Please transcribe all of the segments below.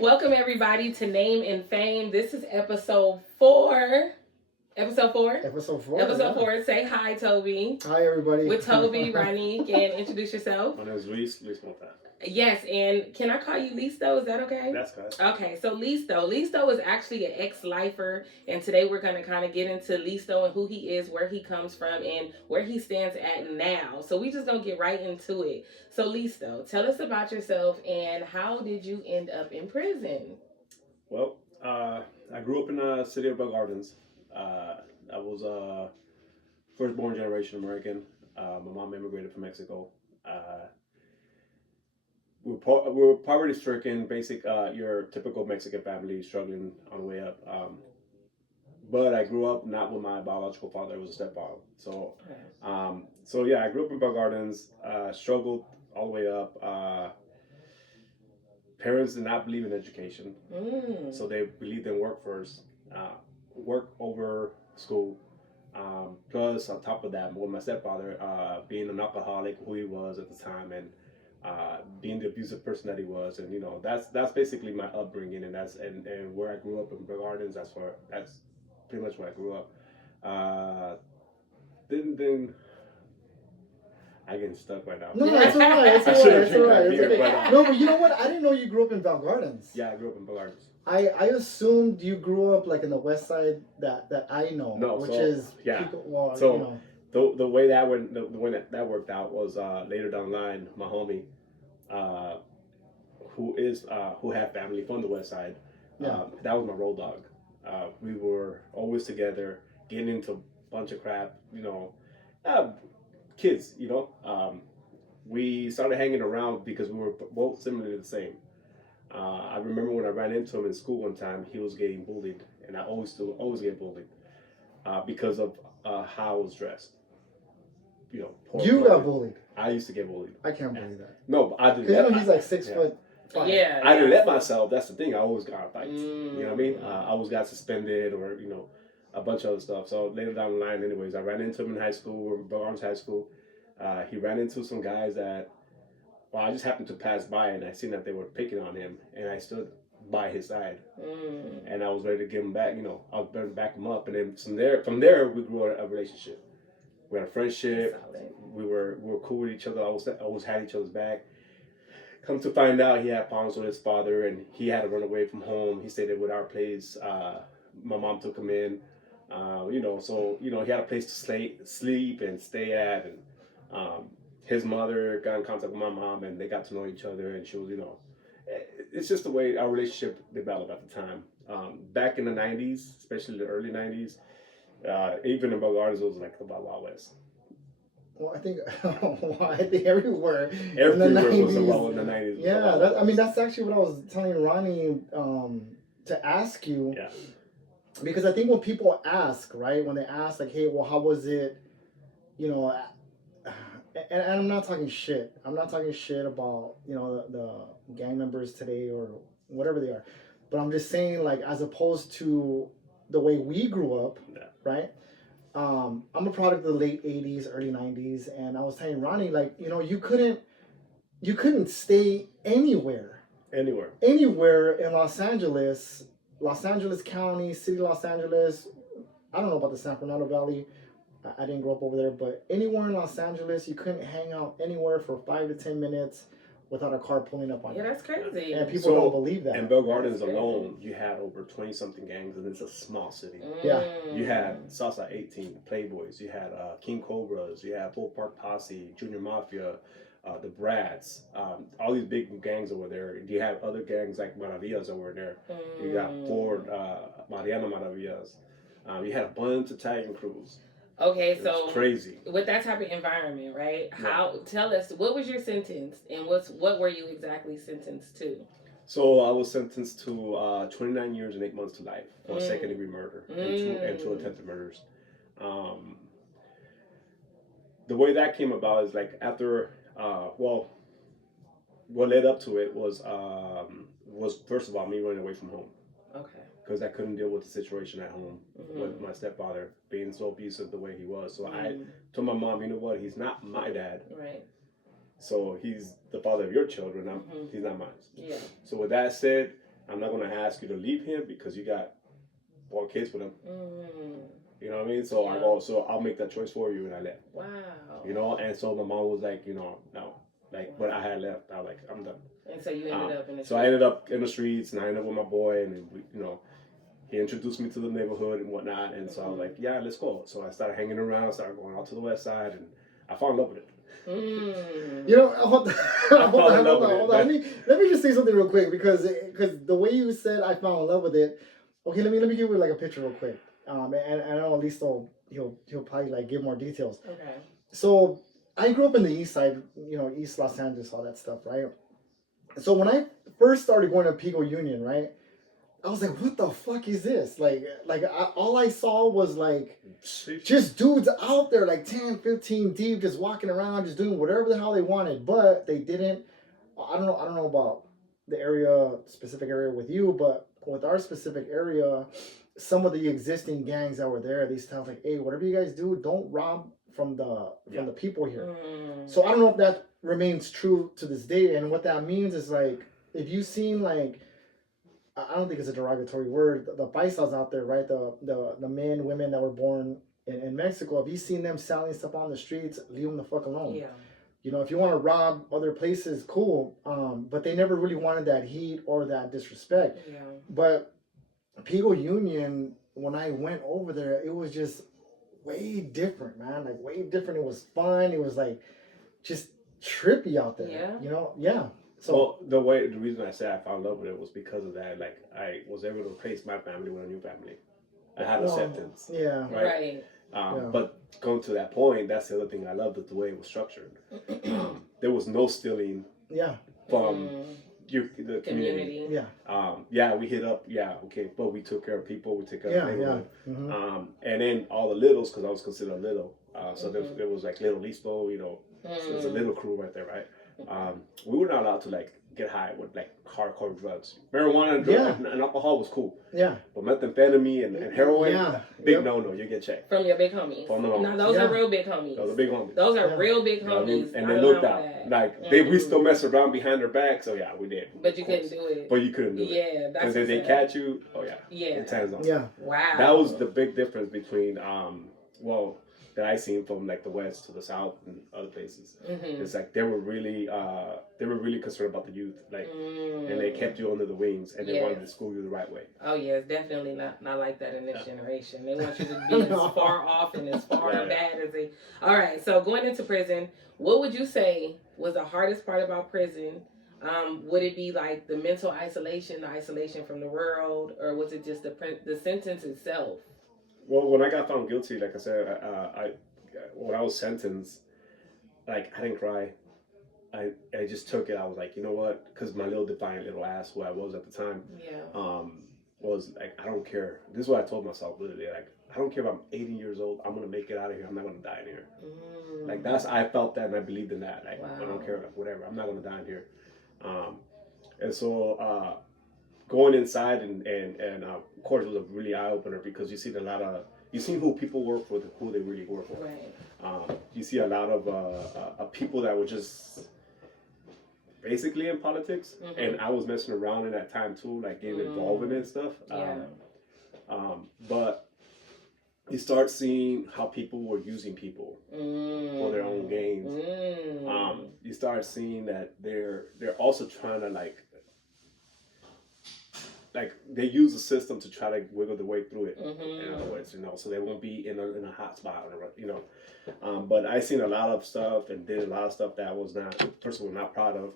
Welcome everybody to Name and Fame. This is episode 4. Episode 4? Episode 4. Episode 4. Say hi, Toby. Hi, everybody. With Toby, Ronnie, and introduce yourself. My name is Luis Monta. Yes, and can I call you Listo? Is that okay? That's good. Okay, so Listo is actually an ex-lifer, and today we're going to kind of get into Listo and who he is, where he comes from, and where he stands at now. So we just going to get right into it. So Listo, tell us about yourself and how did you end up in prison? Well, I grew up in the city of Bell Gardens. I was first-born generation American. My mom immigrated from Mexico. We were poverty-stricken, basic, your typical Mexican family struggling on the way up. But I grew up not with my biological father; it was a stepfather. So, I grew up in Bell Gardens. Struggled all the way up. Parents did not believe in education, so they believed in work first, work over school. Plus, on top of that, with my stepfather being an alcoholic, who he was at the time, and being the abusive person that he was, and that's basically my upbringing, and and where I grew up in Bell Gardens. That's pretty much where I grew up. Then I getting stuck right now. No, it's all right. It's all right. It's all right. It's okay. No, but you know what? I didn't know you grew up in Bell Gardens. Yeah, I grew up in Bell Gardens. I assumed you grew up like in the west side that I know, which is Pico, well, so the way that went, the way that worked out was later down the line, my homie, who had family from the west side, that was my road dog. We were always together, getting into a bunch of crap, kids, we started hanging around because we were both similarly the same. I remember when I ran into him in school one time, he was getting bullied, and I always get bullied because of how I was dressed. You got bullied. I used to get bullied. I can't believe that. No, but I didn't. Because he's like 6 foot. Yeah. I didn't let myself. That's the thing. I always got fights. You know what I mean? I always got suspended or a bunch of other stuff. So later down the line, anyways, I ran into him in high school, Bell Gardens High School. He ran into some guys that, I just happened to pass by and I seen that they were picking on him, and I stood by his side, and I was ready to give him back. I was ready to back him up, and then from there we grew a relationship. We had a friendship. We were cool with each other. Always had each other's back. Come to find out, he had problems with his father, and he had to run away from home. He stayed with our place. My mom took him in. So he had a place to sleep and stay at, and his mother got in contact with my mom, and they got to know each other, and she was, it's just the way our relationship developed at the time. Back in the 90s, especially the early 90s, even in Bell Gardens, it was like the Wild West. Well, I think everywhere. Everywhere was the Wild in the 90s. Yeah, that's actually what I was telling Ronnie to ask you. Yeah. Because I think when people ask, right, when they ask, like, hey, well, how was it, and I'm not talking shit. I'm not talking shit about, the gang members today or whatever they are. But I'm just saying, like, as opposed to the way we grew up, right? I'm a product of the late 80s, early 90s. And I was telling Ronnie, like, you couldn't stay anywhere. Anywhere in Los Angeles County, City of Los Angeles. I don't know about the San Fernando Valley. I didn't grow up over there, but anywhere in Los Angeles, you couldn't hang out anywhere for 5 to 10 minutes without a car pulling up on you. Yeah, that's crazy. And people don't believe that. In Bell Gardens alone, you had over 20-something gangs, and it's a small city. Yeah. You had Salsa 18, Playboys. You had King Cobras. You had Full Park Posse, Junior Mafia, the Brats. All these big gangs over there. You have other gangs like Maravillas over there. You got Ford, Mariana Maravillas. You had a bunch of tagging crews. Okay, so crazy. With that type of environment, right? Tell us, what was your sentence, and what were you exactly sentenced to? So I was sentenced to 29 years and 8 months to life for second-degree murder and two attempted murders. The way that came about is like after, what led up to it was first of all me running away from home. Okay. Because I couldn't deal with the situation at home with my stepfather being so abusive the way he was. So I told my mom, you know what, he's not my dad. Right. So he's the father of your children. He's not mine. Yeah. So with that said, I'm not gonna ask you to leave him because you got 4 kids with him. You know what I mean? So I go, so I'll make that choice for you, and I left. Wow. You know, and so my mom was like, no, like, but I had left. I was like, I'm done. And so you ended up in the So I ended up in the streets, and I ended up with my boy, and we, he introduced me to the neighborhood and whatnot, and so I was like, yeah, let's go. So I started hanging around, started going out to the west side, and I fell in love with it. You know, hold on. Let me just say something real quick because the way you said I fell in love with it. Okay, let me give you like a picture real quick. And I know at least he'll probably like give more details. Okay. So I grew up in the east side, East Los Angeles, all that stuff, right? So when I first started going to Pico Union, right, I was like, what the fuck is this? All I saw was like just dudes out there, like 10, 15 deep, just walking around, just doing whatever the hell they wanted. But they didn't. I don't know about the specific area with you, but with our specific area, some of the existing gangs that were there, they sound like, hey, whatever you guys do, don't rob from the people here. So I don't know if that remains true to this day. And what that means is like, if you've seen like, I don't think it's a derogatory word, the paisas out there, right? The men, women that were born in Mexico, if you've seen them selling stuff on the streets, leave them the fuck alone. Yeah. If you want to rob other places, cool. But they never really wanted that heat or that disrespect. Yeah. But Pico Union, when I went over there, it was just way different, man. Like way different. It was fun. It was like just trippy out there. Yeah. Yeah. So the reason I say I fell in love with it was because of that. Like I was able to replace my family with a new family. I had acceptance. Yeah. Right. But going to that point, that's the other thing I loved, the way it was structured. There was no stealing. Yeah. From the community. Yeah. We hit up. Yeah. Okay. But we took care of people. We took care of neighborhood. Mm-hmm. And then all the littles, because I was considered little. So there was like Little Listo, so it's a little crew right there, right? We were not allowed to like get high with like hardcore drugs. Marijuana and alcohol was cool. Yeah. But methamphetamine and heroin, big no. You get checked. From your big homies. From the homies. Now those are real big homies. Those are big homies. Those are real big homies. And they looked out. Like we still mess around behind their back, so yeah, we did. But you couldn't do it. But you couldn't do it. Yeah, that's because if they catch you, it's hands on. Yeah. Wow. That was the big difference between that I seen from like the west to the south and other places. It's like they were really concerned about the youth, like, and they kept you under the wings, and they wanted to school you the right way. Oh yeah, it's definitely not like that in this generation. They want you to be as far off and as far bad as they. All right, so going into prison, what would you say was the hardest part about prison? Would it be like the mental isolation, the isolation from the world, or was it just the sentence itself? Well, when I got found guilty, like I said, when I was sentenced, like I didn't cry. I just took it. I was like, you know what? Because my little defiant little ass, who I was at the time, was like, I don't care. This is what I told myself literally. Like, I don't care if I'm 80 years old. I'm gonna make it out of here. I'm not gonna die in here. Like I felt that and I believed in that. Like I don't care, like whatever. I'm not gonna die in here. And so. Going inside and of course it was a really eye opener because you see who people work for, who they really work for. Right. You see a lot of people that were just basically in politics, and I was messing around in that time too, like getting involved in it and stuff. But you start seeing how people were using people for their own gains. You start seeing that they're also trying to like they use the system to try to wiggle their way through it. In other words, so they won't be in a hot spot, but I seen a lot of stuff and did a lot of stuff that I was not proud of.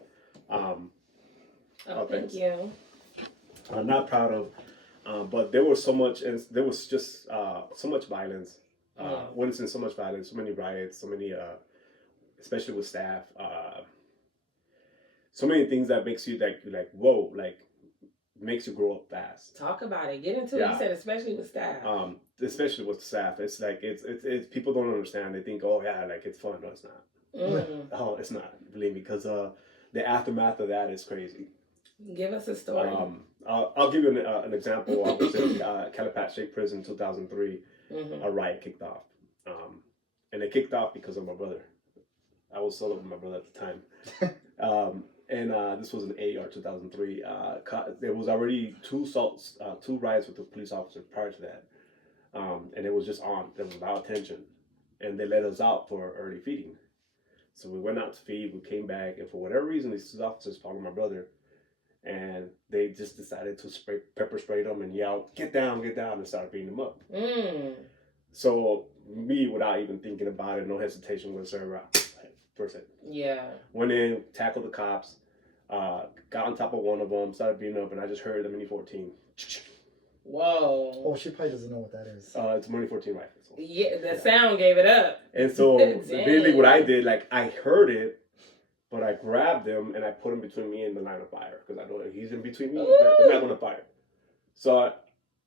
Thank you. I'm not proud of, but there was so much, and there was just so much violence. Witnessing so much violence, so many riots, so many, especially with staff, so many things that makes you like whoa, like. Makes you grow up fast. Talk about it. Get into it. You said especially with staff. Especially with staff, it's like it's people don't understand. They think, oh yeah, like it's fun. No, it's not. Oh, it's not. Believe me, because the aftermath of that is crazy. Give us a story. I'll give you an example. I was in Calipat State Prison in 2003. A riot kicked off, and it kicked off because of my brother. I was solo with my brother at the time. And this was in AR 2003. There was already two riots with the police officers prior to that, and it was just on. There was a lot of tension, and they let us out for early feeding. So we went out to feed. We came back, and for whatever reason, these two officers followed my brother, and they just decided to pepper spray them and yell, get down," and start beating them up. So me, without even thinking about it, no hesitation whatsoever, first hit. Yeah. Went in, tackled the cops, got on top of one of them, started beating up, and I just heard the Mini 14. Whoa. Oh, she probably doesn't know what that is. It's a Mini 14 rifle. So. Yeah, the sound gave it up. And so really what I did, like I heard it, but I grabbed him and I put him between me and the line of fire because I know if he's in between me, they're not going to fire. So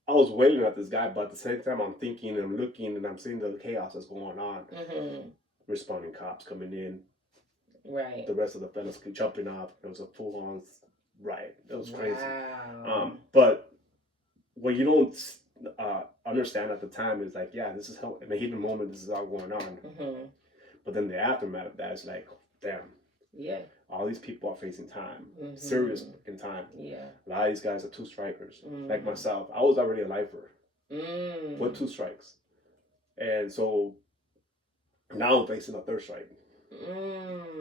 I was waiting at this guy, but at the same time I'm thinking and I'm looking and I'm seeing the chaos that's going on. Responding cops coming in. Right. The rest of the fellas jumping off. It was a full-on riot. It was crazy. Wow. But what you don't understand at the time is like, yeah, this is how in the heat of the moment this is all going on. But then the aftermath of that is like, damn. Yeah. All these people are facing time, serious in time. Yeah. A lot of these guys are two strikers. Like myself, I was already a lifer with 2 strikes, and so now I'm facing a 3rd strike,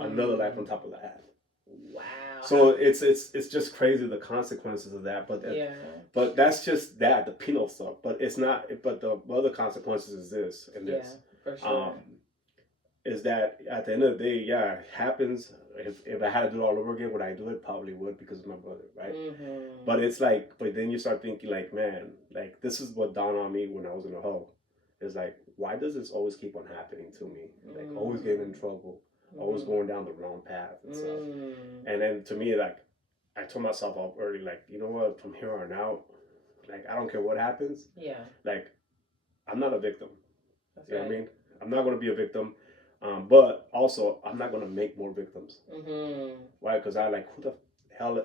another life on top of that. Wow. So it's just crazy the consequences of that. But but that's just that the penal stuff. But it's not. But the other consequences is this and this. For sure. Is that at the end of the day, yeah, it happens. If I had to do it all over again, would I do it? Probably would because of my brother, right? But it's like, but then you start thinking like, man, like this is what dawned on me when I was in the hole. It's like, why does this always keep on happening to me? Like always getting in trouble, always going down the wrong path and stuff. And then to me, like, I told myself off early, like, you know what? From here on out, like, I don't care what happens. Yeah. Like, I'm not a victim. That's you know right. what I mean? I'm not going to be a victim. But also, I'm not going to make more victims. Why? Because I like,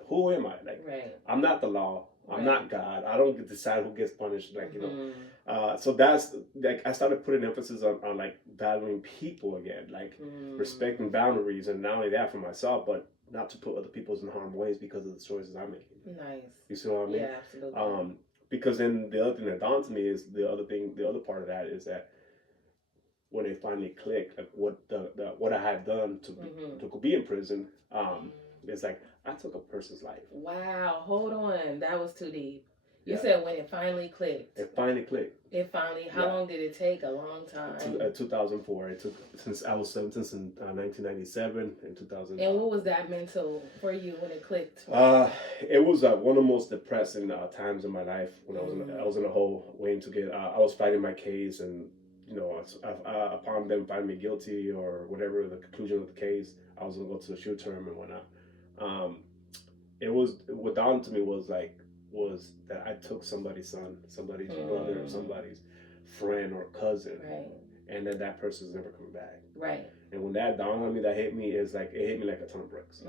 who am I? Like, I'm not the law. I'm not God. I don't get to decide who gets punished. Like, you know. So that's, like, I started putting emphasis on like, valuing people again. Like, respecting boundaries. And not only that for myself, but not to put other people in harm's ways because of the choices I'm making. Nice. You see what I mean? Yeah, absolutely. Because then the other thing that dawned to me is the other part of that is that when it finally clicked, like what I had done to be in prison, it's like I took a person's life. Wow, hold on, that was too deep. You said when it finally clicked. It finally clicked. How long did it take? A long time. 2004. It took since I was 17 since 1997 and 2000. And what was that mental for you when it clicked? It was one of the most depressing times in my life when I was in a hole waiting to get. I was fighting my case and. You know, upon them finding me guilty or whatever the conclusion of the case, I was gonna go to the shoot term and whatnot. It was what dawned to me was that I took somebody's son, somebody's brother, or somebody's friend or cousin, and then that person's never coming back. Right. And when that dawned on me, that hit me is like it hit me like a ton of bricks.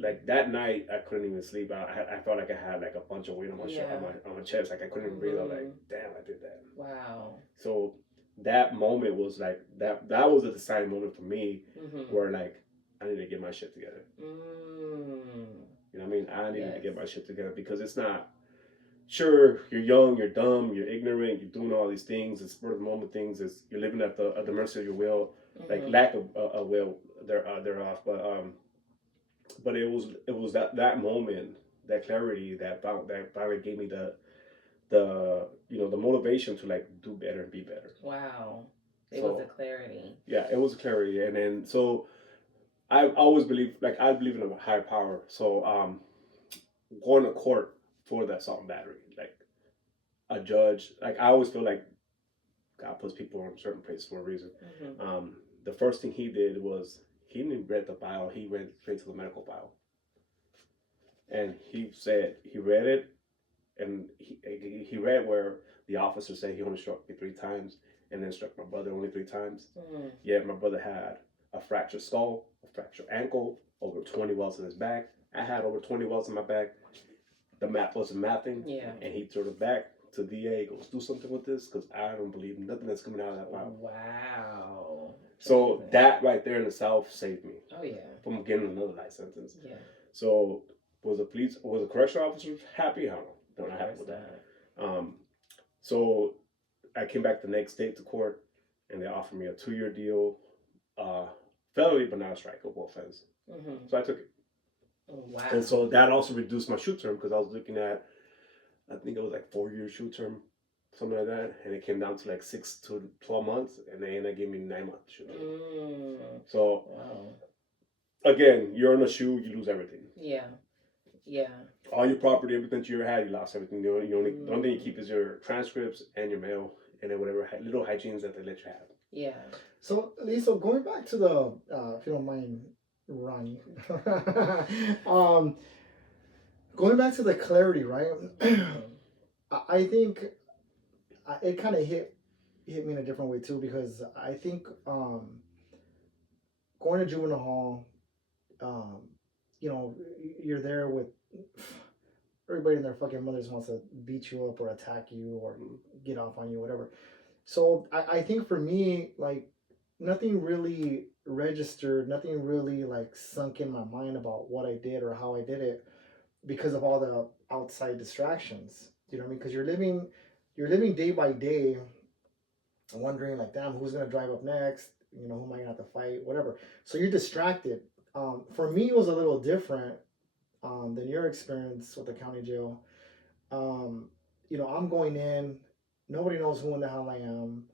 Like that night, I couldn't even sleep. I felt like I had like a bunch of weight on my on my chest. Like I couldn't even breathe. I was like, damn, I did that. Wow. So that moment was like that was a deciding moment for me where like I need to get my shit together. You know what I mean? I needed to get my shit together because it's not sure you're young, you're dumb, you're ignorant, you're doing all these things, it's spur of the moment things, it's you're living at the mercy of your will, like lack of a will thereof. But it was that moment, that clarity that finally gave me the the motivation to like do better and be better. Wow. It was a clarity. Yeah, it was a clarity. And then so I always believe I believe in a higher power. So going to court for that assault and battery, like a judge, like I always feel like God puts people in certain places for a reason. The first thing he did was he didn't even read the file, he went straight to the medical file. And he said he read it, and he read where the officer said he only struck me 3 times and then struck my brother only 3 times. Yet my brother had a fractured skull, a fractured ankle, over 20 welts in his back. I had over 20 welts in my back. The map wasn't mapping, and he threw it back to DA. He goes, do something with this because I don't believe nothing that's coming out of that file. Wow. So that right there in itself saved me. Oh yeah. From getting another life sentence. Yeah. So was the correctional officer happy? I don't know. They're not happy with that. So I came back the next day to court, and they offered me a 2-year deal, felony but not a strikeable offense. Mm-hmm. So I took it. Oh, wow. And so that also reduced my shoot term because I was looking at, I think it was like 4-year shoot term, something like that, and it came down to like 6 to 12 months, and they gave me 9 months shoot term. So again, you're in a shoe, you lose everything. Yeah. Yeah. All your property, everything that you ever had, you lost everything. The only thing you keep is your transcripts and your mail and then whatever little hygienes that they let you have. Yeah. So, Lisa, going back to the, if you don't mind, Ronnie, going back to the clarity, right? I think it kind of hit me in a different way too, because I think going to juvenile hall, you're there with everybody and their fucking mothers wants to beat you up or attack you or get off on you, whatever. So I think for me, like, nothing really registered, nothing really like sunk in my mind about what I did or how I did it because of all the outside distractions. You know what I mean? Because you're living day by day, wondering like, damn, who's gonna drive up next? Who am I gonna have to fight? Whatever. So you're distracted. For me, it was a little different than your experience with the county jail. I'm going in. Nobody knows who in the hell I am.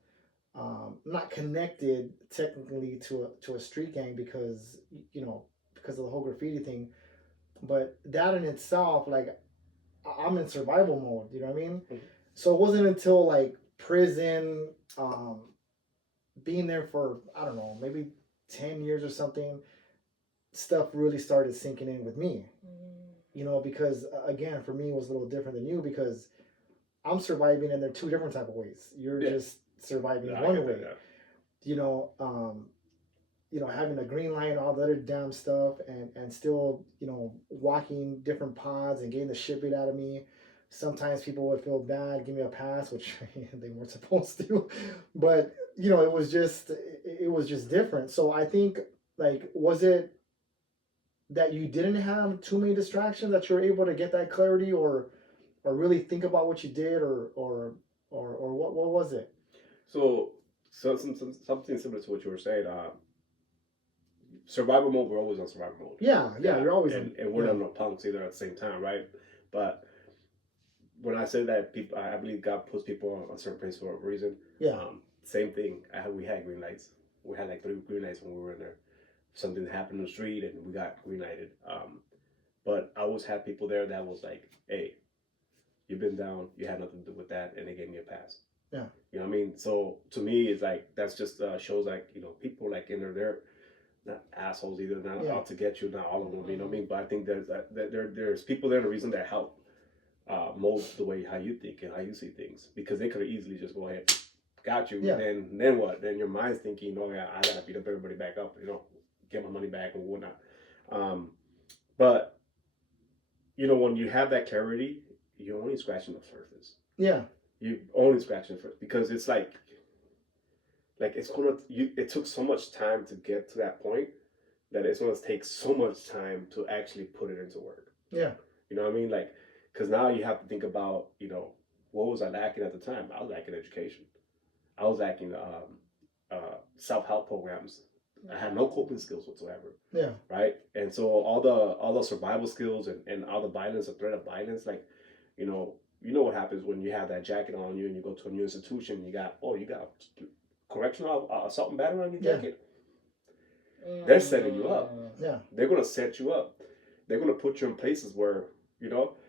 Not connected technically to a street gang because of the whole graffiti thing, but that in itself, like, I'm in survival mode. You know what I mean? Mm-hmm. So it wasn't until like prison, being there for I don't know, maybe 10 years or something, stuff really started sinking in with me. Because again, for me, it was a little different than you because I'm surviving and they're two different type of ways. You're just surviving one way. Having a green light, all the other damn stuff, and still, walking different pods and getting the shit beat out of me. Sometimes people would feel bad, give me a pass, which they weren't supposed to. But it was just different. So I think, like, was it that you didn't have too many distractions that you're able to get that clarity or really think about what you did or what was it? So something similar to what you were saying. Survival mode. We're always on survival mode. Yeah. You're always and we're not no punks either at the same time, right? But when I say that, people, I believe God puts people on certain places for a reason. Yeah. Same thing. We had green lights. We had like 3 green lights when we were in there. Something happened in the street and we got green lighted. But I always had people there that was like, hey, you've been down, you had nothing to do with that, and they gave me a pass. Yeah. You know what I mean? So to me, it's like, that's just shows like, people like in there, they're not assholes either, not out to get you, not all of them, you know what I mean? But I think there's people there, the reason that help mold the way how you think and how you see things, because they could have easily just go ahead, got you, and then what? Then your mind's thinking, oh yeah, I gotta beat up everybody back up, get my money back and whatnot. But when you have that clarity, you're only scratching the surface. Yeah. You only scratching the surface because it's like it's gonna. It took so much time to get to that point that it's gonna take so much time to actually put it into work. Yeah. You know what I mean? Like, because now you have to think about, what was I lacking at the time? I was lacking education. I was lacking self-help programs. I had no coping skills whatsoever. Yeah. Right. And so all the survival skills and all the violence, the threat of violence, like, what happens when you have that jacket on you and you go to a new institution. You got correctional assault and battery on your jacket. Yeah. They're setting you up. Yeah. They're gonna set you up. They're gonna put you in places where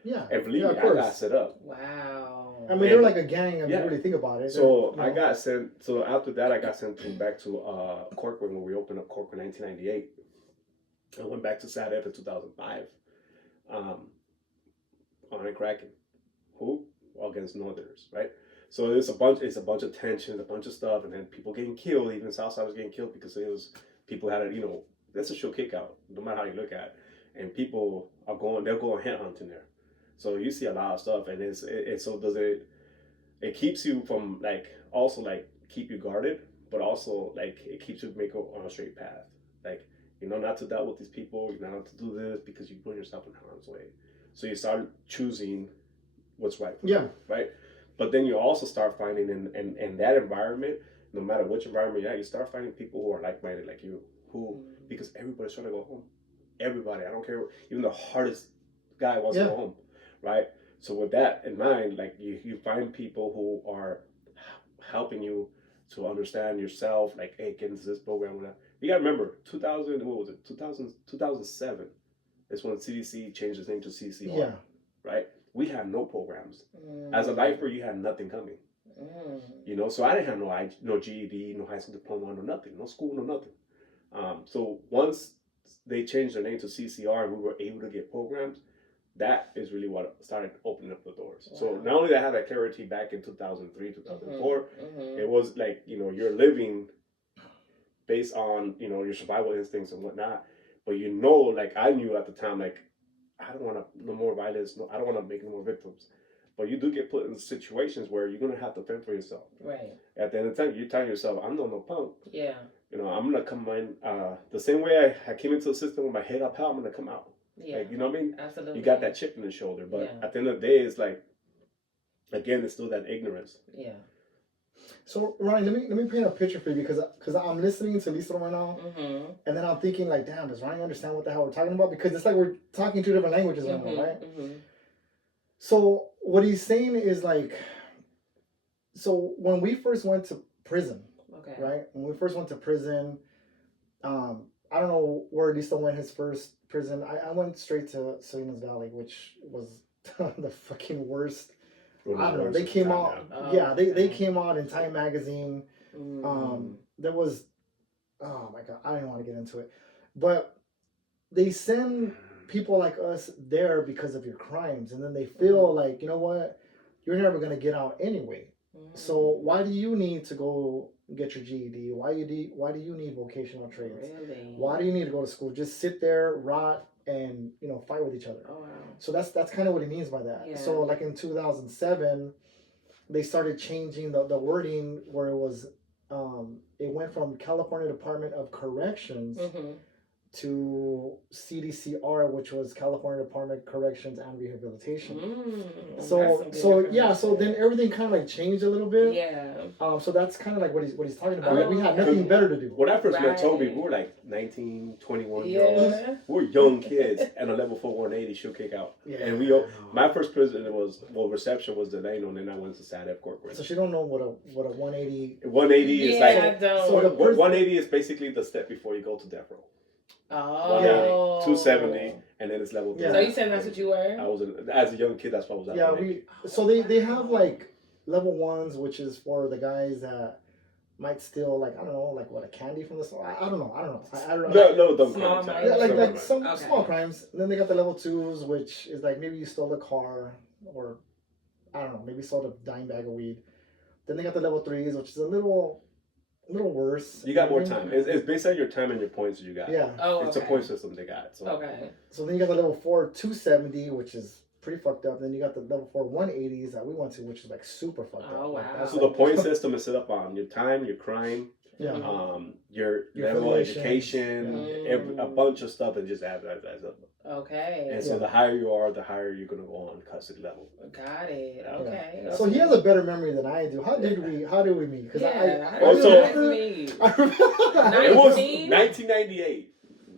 Yeah. And believe me, I got set up. Wow. I mean, they're like a gang. If you really think about it. So I got sent. So after that, I got sent back to Corcoran when we opened up Corcoran in 1998. I went back to SAT F in 2005. On and cracking. Who? Well, against Northerners, right? So it's a bunch of tension, a bunch of stuff, and then people getting killed. Even Southsiders getting killed because people had that's a show kick out, no matter how you look at it. And people they're going head hunting there. So you see a lot of stuff, and so does it. it keeps you from like also like keep you guarded, but also like it keeps you make on a straight path. Like you know not to deal with these people, you know not to do this because you put yourself in harm's way. So you start choosing what's right for you, right? But then you also start finding in that environment, no matter which environment you're at, you start finding people who are like minded like you, who because everybody's trying to go home. Everybody, I don't care, even the hardest guy wants to go home, right? So with that in mind, like you find people who are helping you to understand yourself, like, hey, get into this program. You gotta remember, 2000, what was it? 2007 is when CDC changed its name to CCR, right? We had no programs. As a lifer, you had nothing coming. You know, so I didn't have no GED, no high school diploma, no nothing, no school, no nothing. So once they changed their name to CCR and we were able to get programs, that is really what started opening up the doors. Wow. So not only did I have that clarity back in 2003, 2004, it was like, you know, you're living based on, you know, your survival instincts and whatnot. But you know, like I knew at the time, like, I don't want no more violence. No, I don't want to make no more victims. But you do get put in situations where you're going to have to fend for yourself. Right. At the end of the time, you're telling yourself, I'm no punk. Yeah. You know, I'm going to come in the same way I came into the system with my head up high, I'm going to come out. Yeah. Like, you know what I mean? Absolutely. You got that chip in the shoulder. But at the end of the day, it's like, again, it's still that ignorance. Yeah. So, Ronnie, let me paint a picture for you because I'm listening to Lisa right now, and then I'm thinking like, damn, does Ronnie understand what the hell we're talking about? Because it's like we're talking two different languages right now, right? So what he's saying is like, so when we first went to prison, right? When we first went to prison, I don't know where Lisa went his first prison. I went straight to Salinas Valley, which was the fucking worst. I don't know. They came out. They came out in Time magazine. There was, oh my god, I don't want to get into it, but they send people like us there because of your crimes, and then they feel like, you know what, you're never gonna get out anyway. So why do you need to go get your GED? Why do you need vocational trades? Really? Why do you need to go to school? Just sit there, rot, and you know, fight with each other. Oh wow. So that's kind of what he means by that. Yeah. So like in 2007, they started changing the wording where it was it went from California Department of Corrections to CDCR, which was California Department of Corrections and Rehabilitation. So then everything kind of like changed a little bit. Yeah. So that's kind of like what he's talking about. Like we had nothing better to do. When I first met Toby, we were like 19, 21 years old. We were young kids, and a level 4 180 should kick out. Yeah. And my first prison reception was Delano, and then I went to SADF Corcoran. So she don't know what a 180. 180 is like. So 180 is basically the step before you go to death row. Oh, 270, and then it's level 3. So you said that's what you were? I was as a young kid. That's what I was at. Yeah, so they have like level 1s, which is for the guys that might steal like I don't know, like what, a candy from the store. I don't know. No, dumb crimes. Like some small crimes. And then they got the level 2s, which is like maybe you stole a car, or I don't know, maybe sold a dime bag of weed. Then they got the level 3s, which is a little worse. You got more time. It's based on your time and your points that you got. Yeah. It's a point system they got. So. Okay. So then you got the level 4 270, which is pretty fucked up. Then you got the level 4 180s that we went to, which is like super fucked up. Oh wow. Like, so the point system is set up on your time, your crime, your level of education, a bunch of stuff, and just adds up. Okay. And so the higher you are, the higher you're gonna go on custody level. Got it. Okay. So he has a better memory than I do. How did we meet? Because it was 1998.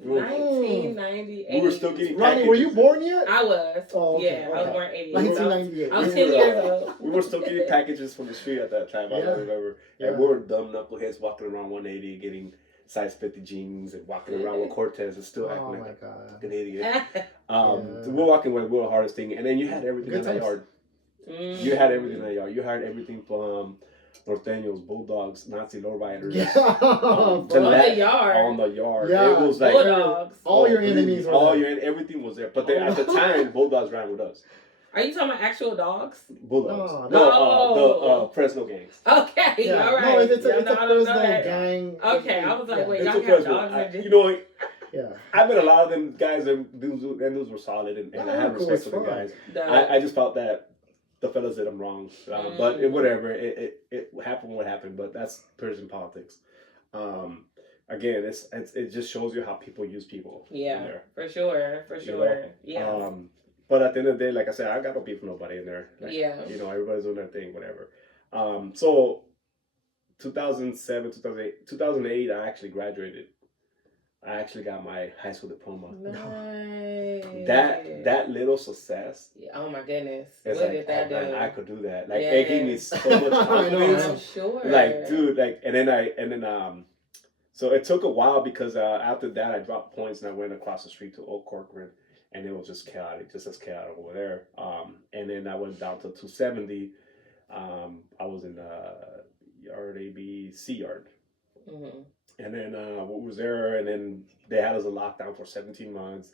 1998. We were still getting packages. Ronnie, were you born yet? I was. Oh, okay. Yeah, I was born 88. 1998. I was 10 years old. We were still getting packages from the street at that time. I don't remember. And we were dumb knuckleheads walking around 180, getting size 50 jeans and walking around with Cortez and still acting like a fucking idiot. So we're walking with the hardest thing, and then you had everything in that yard. You had everything in that yard. You had everything from Norteños, Bulldogs, Nazi lowriders. On the yard. Yeah. It was like Bulldogs. All your enemies were there. Everything was there. But at the time, Bulldogs ran with us. Are you talking about actual dogs? Bulldogs. The Fresno gangs. Okay, all right. No, it's a Fresno gang. Okay, I was like, wait, y'all got dogs? You know, I met a lot of them guys, and dudes were solid, and I had respect for the guys. I just felt that the fellas did them wrong. But whatever, it happened what happened. But that's prison politics. Again, it just shows you how people use people. Yeah, for sure, Yeah. But at the end of the day, like I said, I got no beef with nobody in there. Like, yeah. Everybody's doing their thing, whatever. So 2007, 2008, I actually graduated. I actually got my high school diploma. Nice. That little success. Oh my goodness! What like, did that do? Man, I could do that. Like it gave me so much confidence. I'm sure. Like, dude, like, and then so it took a while because after that I dropped points and I went across the street to Old Corcoran, and it was just chaotic, just as chaotic over there. And then I went down to 270. I was in yard ABC yard. Mm-hmm. And then we was there, and then they had us in lockdown for 17 months.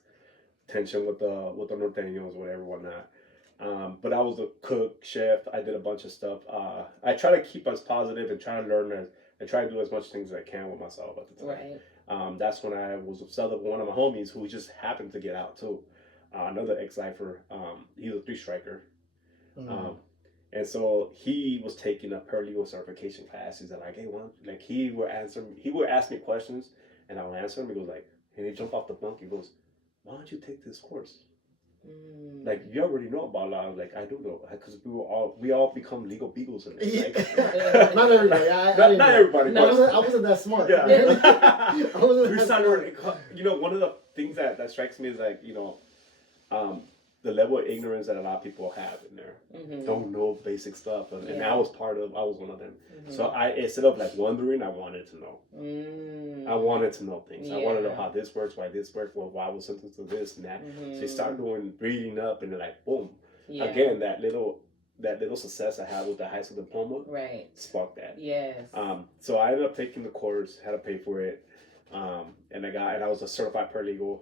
Tension with the Norteños, whatever, whatnot. But I was the cook, chef. I did a bunch of stuff. I try to keep us positive and try to learn and try to do as much things as I can with myself at the time. Right. That's when I was with one of my homies who just happened to get out too. Another ex-lifer. He was a 3-striker. Mm-hmm. And so he was taking a paralegal certification class. He's like, hey, he would ask me questions, and I would answer him. He goes like, and he jump off the bunk. He goes, why don't you take this course? Like, you already know about law. I was like, I do know, because we all become legal beagles in there. Like, not everybody. Not everybody. No, I wasn't that smart. Yeah. I wasn't that smart. One of the things that strikes me is like, the level of ignorance that a lot of people have in there. Mm-hmm. Don't know basic stuff, and I was one of them. Mm-hmm. So I, instead of like wondering, I wanted to know. I wanted to know things. I want to know how this works, why this works, why I was sentenced to this and that. Mm-hmm. So you start reading up, and like boom, again that little success I had with the high school diploma, sparked that. Yes. So I ended up taking the course, had to pay for it, and I was a certified paralegal.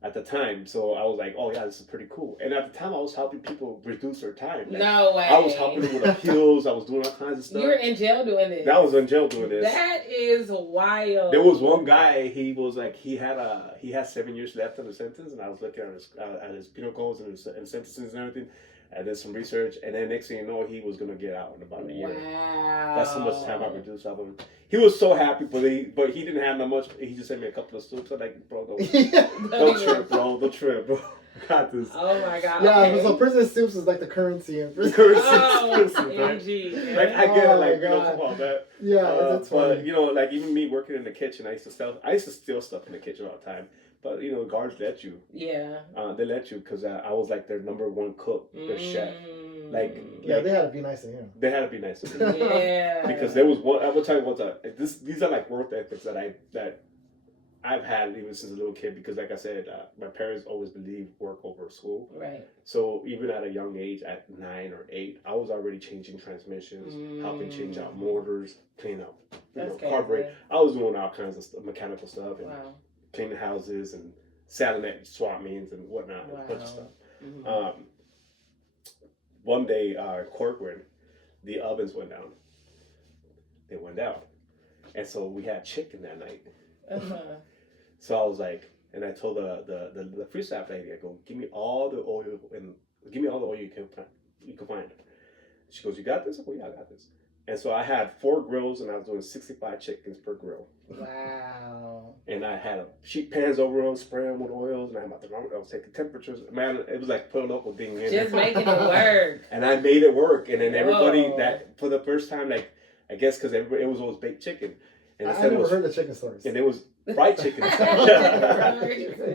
At the time, so I was like, oh yeah, this is pretty cool. And at the time, I was helping people reduce their time. Like, no way. I was helping them with appeals. I was doing all kinds of stuff. You were in jail doing this. I was in jail doing this. That is wild. There was one guy. He was like, he had 7 years left on the sentence, and I was looking at his penal codes and sentences and everything. I did some research, and then next thing you know, he was gonna get out in about a year. Wow. That's how much time I reduced off of him. He was so happy, but he didn't have that much. He just sent me a couple of soups. I'm like, bro, don't trip, bro. Don't trip, bro. Got this. Oh my god. Yeah, okay. So prison soups is like the currency in prison. MG. Like I get it, like come on, man. Yeah, that's funny. But like even me working in the kitchen, I used to steal stuff in the kitchen all the time. But guards let you. Yeah. They let you because I was like their number one cook, their chef. Like they had to be nice to him. They had to be nice to me. Yeah. Because there was one. I will tell you what. These are like work ethics that I've had even since a little kid. Because like I said, my parents always believed work over school. Right. So even at a young age, at 9 or 8, I was already changing transmissions, helping change out motors, clean out carburetor. I was doing all kinds of stuff, mechanical stuff. And, cleaning houses and selling at swap meets and whatnot, a bunch of stuff. Mm-hmm. One day, Corcoran, the ovens went down. They went down. And so we had chicken that night. Uh-huh. So I was like, and I told the free staff lady, I go, give me all the oil you can find. She goes, you got this? I go, yeah, I got this. And so I had 4 grills, and I was doing 65 chickens per grill. Wow. And I had sheet pans over them, spraying them with oils, and I had my thermometer. I was taking temperatures. Man, it was like put a local thing in. Just making it work. And I made it work. And then everybody, that for the first time, like, I guess because it was always baked chicken. And I never heard the chicken stories. And it was fried chicken.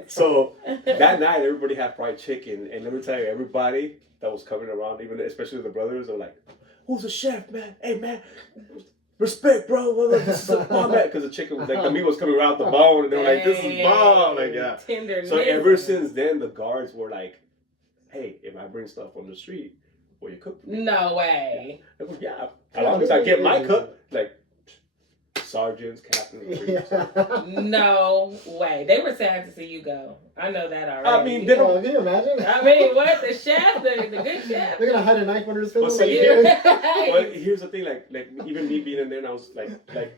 So that night, everybody had fried chicken. And let me tell you, everybody that was coming around, even especially the brothers, were like, who's the chef, man? Hey, man, respect, bro. This is a bomb, man. Because the chicken was like, the meat was coming out the bone, and they were like, this is bomb. Like, yeah. Tender. So ever since then, the guards were like, hey, if I bring stuff from the street, will you cook for me? No way. I go, yeah. As long as I get my cook, like, sergeants, captains. No way. They were sad to see you go. I know that already. I mean, can you imagine? I mean, what? The chef, the good chef. They're gonna hide a knife under his pillow. But here's the thing, like even me being in there, and I was like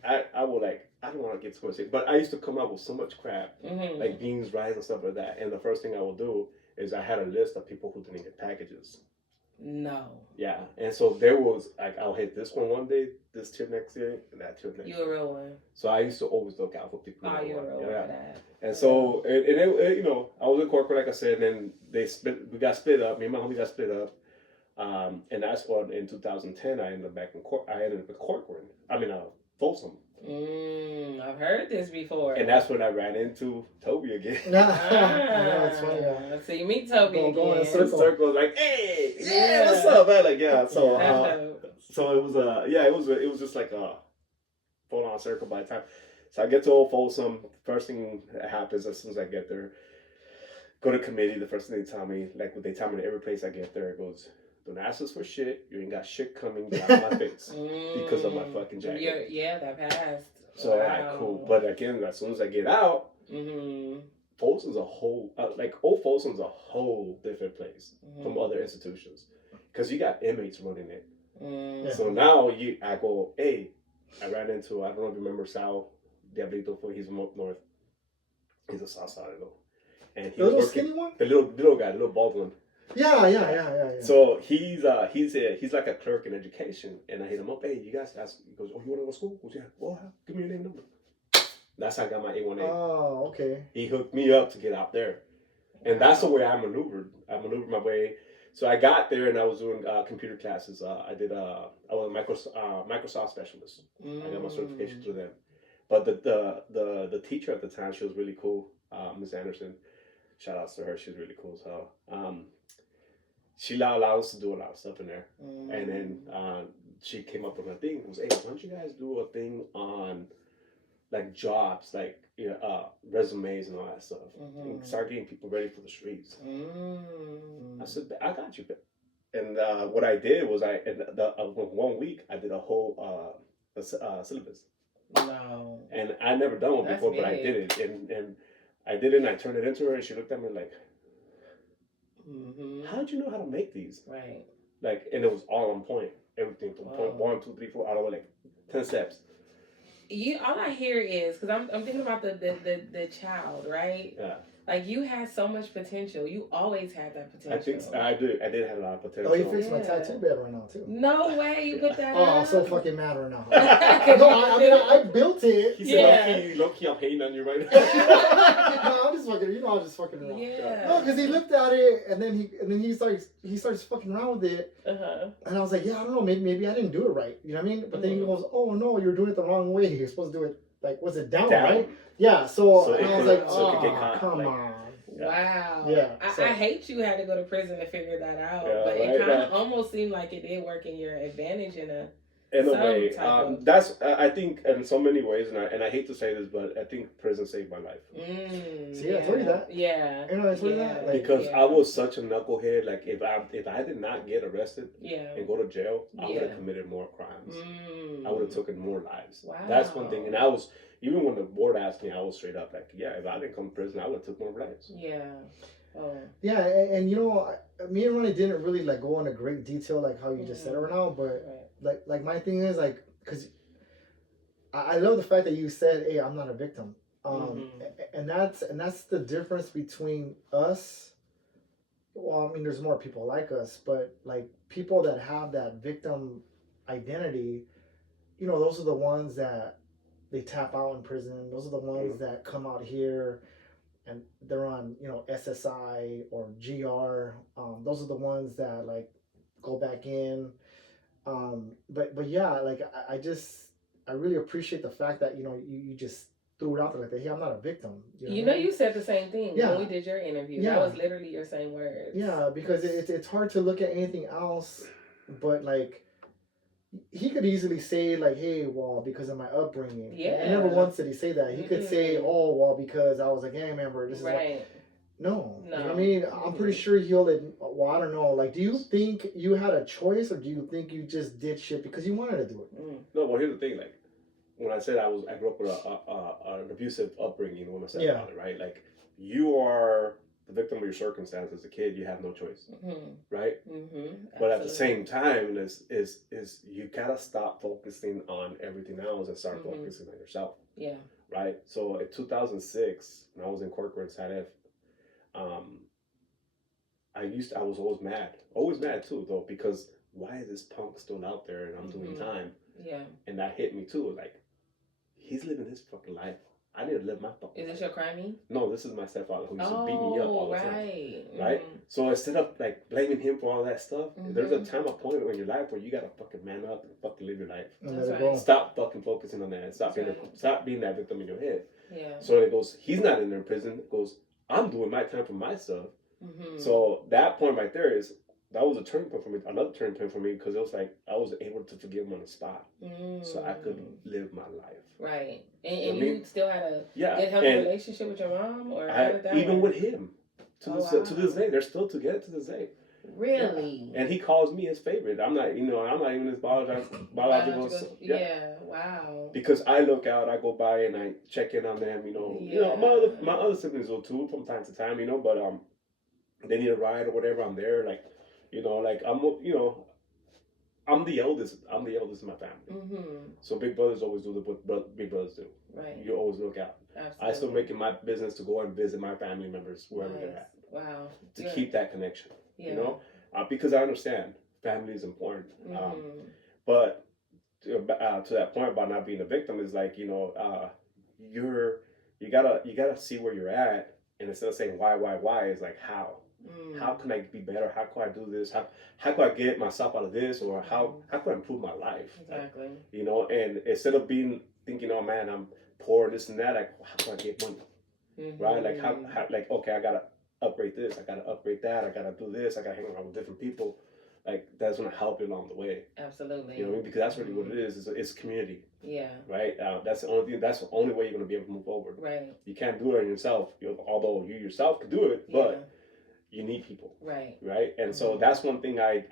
I will like, I don't want to get too much, but I used to come up with so much crap, like beans, rice, and stuff like that. And the first thing I will do is I had a list of people who didn't get packages. No. Yeah, and so there was like I'll hit this one day, this tip next year, and that tip next You year. a real one. So I used to always look out for people. Oh, you're a real one for that. And so, you know, I was in corporate, like I said, and then we got split up. Me and my homie got split up. And that's when in 2010 I ended up back in court. I ended up in Corcoran. I mean, Folsom. I've heard this before. And that's when I ran into Toby again. It's funny. So you meet Toby again. Go in a circle, like, hey, yeah, what's up, man? Like, yeah. So, so it was it was just like a full on circle by the time. So I get to Old Folsom. First thing that happens as soon as I get there, go to committee. The first thing they tell me, like what they tell me to every place I get there, it goes, don't ask us for shit. You ain't got shit coming down my face because of my fucking jacket. Yeah, that passed. So alright, cool. But again, as soon as I get out, Folsom's a whole Old Folsom's a whole different place from other institutions because you got inmates running it. So now I go, hey, I ran into, I don't know if you remember Sal Diablito, he's from up north. He's a South Side though. And the little skinny one? The little guy, the little bald one. Yeah. So he's like a clerk in education, and I hit him up. Hey, you guys ask? He goes, oh, you want to go to school? He goes, yeah. Well, give me your name and number. That's how I got my A1A. Oh, okay. He hooked me up to get out there, and that's the way I maneuvered. I maneuvered my way. So I got there, and I was doing computer classes. I was a Microsoft specialist. I got my certification through them. But the teacher at the time, she was really cool, Miss Anderson. Shout outs to her. She's really cool. So she allowed us to do a lot of stuff in there. And then she came up with a thing. It was, hey, why don't you guys do a thing on like jobs, like resumes and all that stuff. And start getting people ready for the streets. I said, I got you. And what I did was 1 week I did a whole syllabus. No. And I never done one before, but I did it. And I did it and I turned it into her and she looked at me like, how'd you know how to make these? Right. Like, and it was all on point. Everything from point 1, 2, 3, 4, all the way like 10 steps. All I hear is, because I'm thinking about the child, right? Yeah. Like, you had so much potential. You always had that potential. I think I did have a lot of potential. Oh, you fixed my tattoo bed right now too. No way you put that Oh, up. I'm so fucking mad right now. No, I mean I built it. He said, low key, I'm hating on you right now. No, I'm just fucking. I'm just fucking around. Yeah. No, because he looked at it and then he starts fucking around with it. And I was like, yeah, I don't know, maybe I didn't do it right. You know what I mean? But then he goes, oh no, you're doing it the wrong way. You're supposed to do it like, was it down. Right? Yeah. So and I was like, oh, come on. Wow. Yeah. I hate you had to go to prison to figure that out. Yeah, but it kind of almost seemed like it did work in your advantage in a way. That's I think in so many ways, and I hate to say this, but I think prison saved my life. See, I told you that. Yeah. You know, I told you that. Like, because I was such a knucklehead. Like if I did not get arrested and go to jail, I would have committed more crimes. I would have taken more lives. Wow. That's one thing. And I was, even when the board asked me, I was straight up like, yeah, if I didn't come to prison, I would have took more lives. Yeah. Oh. Yeah, and you know, me and Ronnie didn't really like go into great detail like how you just said it right now, but like my thing is like, because I love the fact that you said, hey, I'm not a victim, and that's the difference between us. Well, I mean, there's more people like us, but like people that have that victim identity, you know, those are the ones that they tap out in prison. Those are the ones that come out here and they're on, you know, SSI or GR. Those are the ones that like go back in. But yeah, like I really appreciate the fact that, you know, you just threw it out there like that. Hey, I'm not a victim. You know, you said the same thing when we did your interview. That was literally your same words. Yeah, because it's hard to look at anything else, but like, he could easily say like, hey, well, because of my upbringing. Yeah. And never once did he say that. He could say, oh, well, because I was a gang member. This is what... No. You know what I mean? I'm pretty sure well, I don't know. Like, do you think you had a choice, or do you think you just did shit because you wanted to do it? No, well, here's the thing. Like, when I said I grew up with an abusive upbringing when I said about it, right? Like, you are the victim of your circumstance as a kid. You have no choice, right? But at the same time, is you gotta stop focusing on everything else and start focusing on yourself. Yeah. Right. So in 2006, when I was in Corcoran Sat F, I was always mad too though, because why is this punk still out there and I'm doing time? Yeah. And that hit me too. Like, he's living his fucking life. I need to live my fucking Is life. this your crimey? No, this is my stepfather who used to beat me up all the time. Right? Mm-hmm. So instead of like blaming him for all that stuff, there's a time, a point in your life where you gotta fucking man up and fucking live your life. That's right. Stop fucking focusing on that. Stop being that victim in your head. Yeah. So it goes, he's not in there in prison. It goes, I'm doing my time for my stuff. So that point right there that was a turning point for me, another turning point for me, because it was like I was able to forgive him on the spot, so I could live my life. Right, and you still had a good healthy relationship with your mom, or even with him to this day, they're still together to this day. Really? Yeah. And he calls me his favorite. I'm not even his biological. Yeah. Wow. Because I look out, I go by, and I check in on them. My other siblings will too from time to time. But they need a ride or whatever. I'm there, like, like I'm the eldest. I'm the eldest in my family. So big brothers always do what big brothers do. Right. You always look out. Absolutely. I still make it my business to go and visit my family members wherever they're at. Wow. To keep that connection. Yeah. Because I understand family is important. But to that point about not being a victim is like, you gotta see where you're at, and instead of saying why, is like how. How can I be better? How can I do this? How can I get myself out of this? Or how can I improve my life? Exactly. And instead of thinking, oh man, I'm poor, this and that, like, how can I get money? Right? Like how like, okay, I gotta upgrade this, I gotta upgrade that, I gotta do this, I gotta hang around with different people. Like, that's gonna help you along the way. Absolutely. You know what I mean? Because that's really what it is. It's community. Yeah. Right. That's the only thing. That's the only way you're gonna be able to move forward. Right. You can't do it on yourself. Although you yourself can do it, but you need people. Right. Right. And so that's one thing I've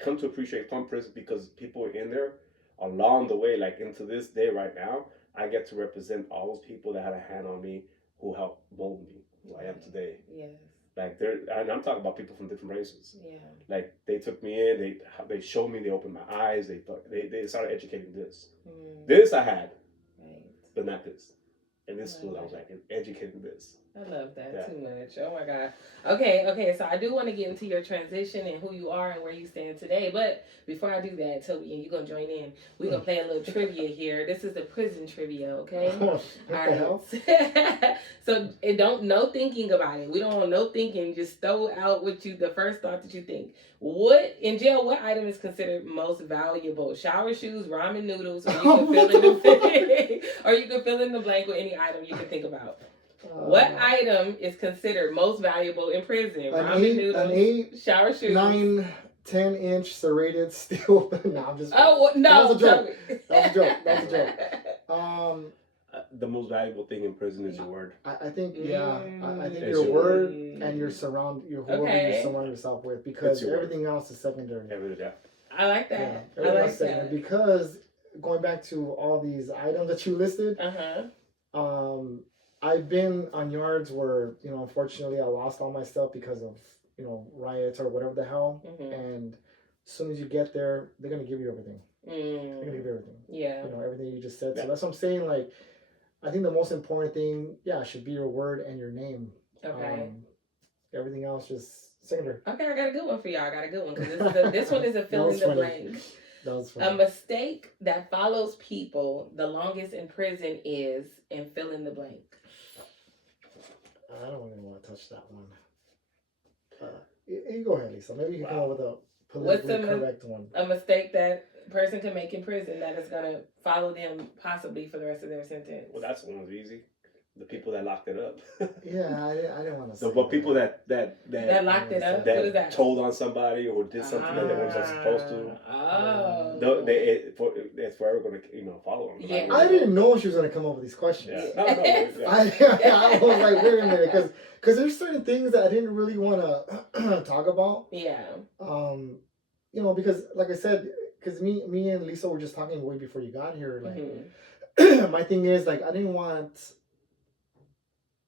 come to appreciate from prison, because people in there along the way, like into this day right now, I get to represent all those people that had a hand on me, who helped mold me who I am today. Yes. Like, and I'm talking about people from different races. Yeah. Like, they took me in, they showed me, they opened my eyes, they started educating this. This I had, right, but not this. And this was, I was like, educating this. I love that too much. Oh my God. Okay. So I do want to get into your transition and who you are and where you stand today. But before I do that, Toby, and you're going to join in, we're going to play a little trivia here. This is the prison trivia, okay? All right. So no thinking about it. We don't want no thinking. Just throw out the first thought that you think. What item is considered most valuable? Shower shoes, ramen noodles, or you can fill in the blank with any item you can think about. What item is considered most valuable in prison? Ramen noodles, shower shoes. 9-10-inch serrated steel. No, I'm just. Oh no! That was a joke. The most valuable thing in prison is your word. I think I think your word and whoever you surround yourself with, because everything else is secondary. I like that. Yeah, I like that. Because going back to all these items that you listed, I've been on yards where, unfortunately I lost all my stuff because of, riots or whatever the hell. And as soon as you get there, they're going to give you everything. They're going to give you everything. Yeah. Everything you just said. So that's what I'm saying. Like, I think the most important thing, should be your word and your name. Okay. Everything else just secondary. Okay, I got a good one for y'all. Because this one is a fill in the blank. That was funny. A mistake that follows people the longest in prison is, and fill in the blank. I don't even want to touch that one. You go ahead, Lisa. Maybe you can come up with a politically correct one. A mistake that a person can make in prison that is going to follow them possibly for the rest of their sentence. Well, that's one easy. The people that locked it up. I didn't want to say. But people that locked it up. That what is that? Told on somebody or did something that they weren't supposed to. Oh. It's forever going to follow them. Yeah. I didn't know she was going to come up with these questions. Yeah. No, I was like, wait a minute, because there's certain things that I didn't really want to talk about. Yeah. Because like I said, because me and Lisa were just talking way before you got here. Like, my thing is, like, I didn't want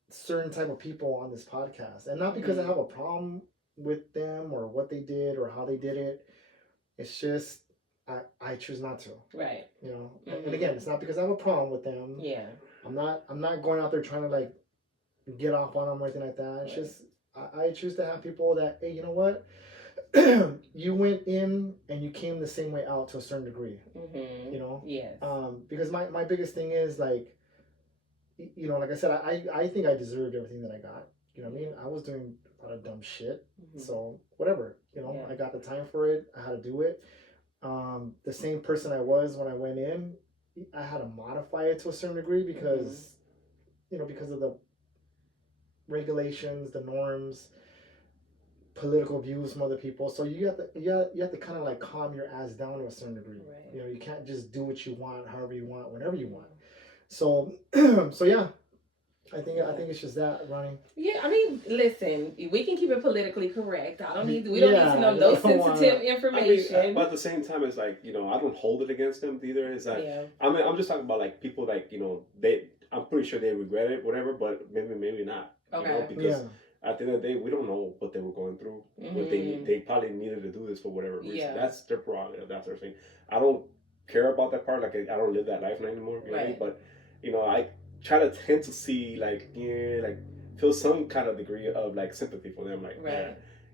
certain type of people on this podcast, and not because I have a problem with them or what they did or how they did it. It's just I choose not to. Right. And again, it's not because I have a problem with them. Yeah. I'm not going out there trying to like get off on them or anything like that. It's just I choose to have people that, hey, you know what? You went in and you came the same way out to a certain degree. You know? Yes. Because my biggest thing is like, you know, like I said, I think I deserved everything that I got. You know what I mean? I was doing a lot of dumb shit. So whatever, you know, I got the time for it. I had to do it. The same person I was when I went in, I had to modify it to a certain degree because, you know, because of the regulations, the norms, political views from other people. So you have to kind of like calm your ass down to a certain degree. Right. You know, you can't just do what you want, however you want, whenever you want. So so yeah, I think it's just that, Ronnie. Yeah, I mean, listen, we can keep it politically correct. I don't need. We don't need to know no sensitive information. I mean, but at the same time, it's like, you know, I don't hold it against them either. It's like, I mean, I'm just talking about like people like, you know, I'm pretty sure they regret it, whatever, but maybe not. Okay. You know, because at the end of the day, we don't know what they were going through. What they probably needed to do this for whatever reason. Yeah. That's their prerogative. That's their thing. I don't care about that part. Like I don't live that life anymore. You know what I mean? But you know, I try to tend to see like like feel some kind of degree of like sympathy for them, like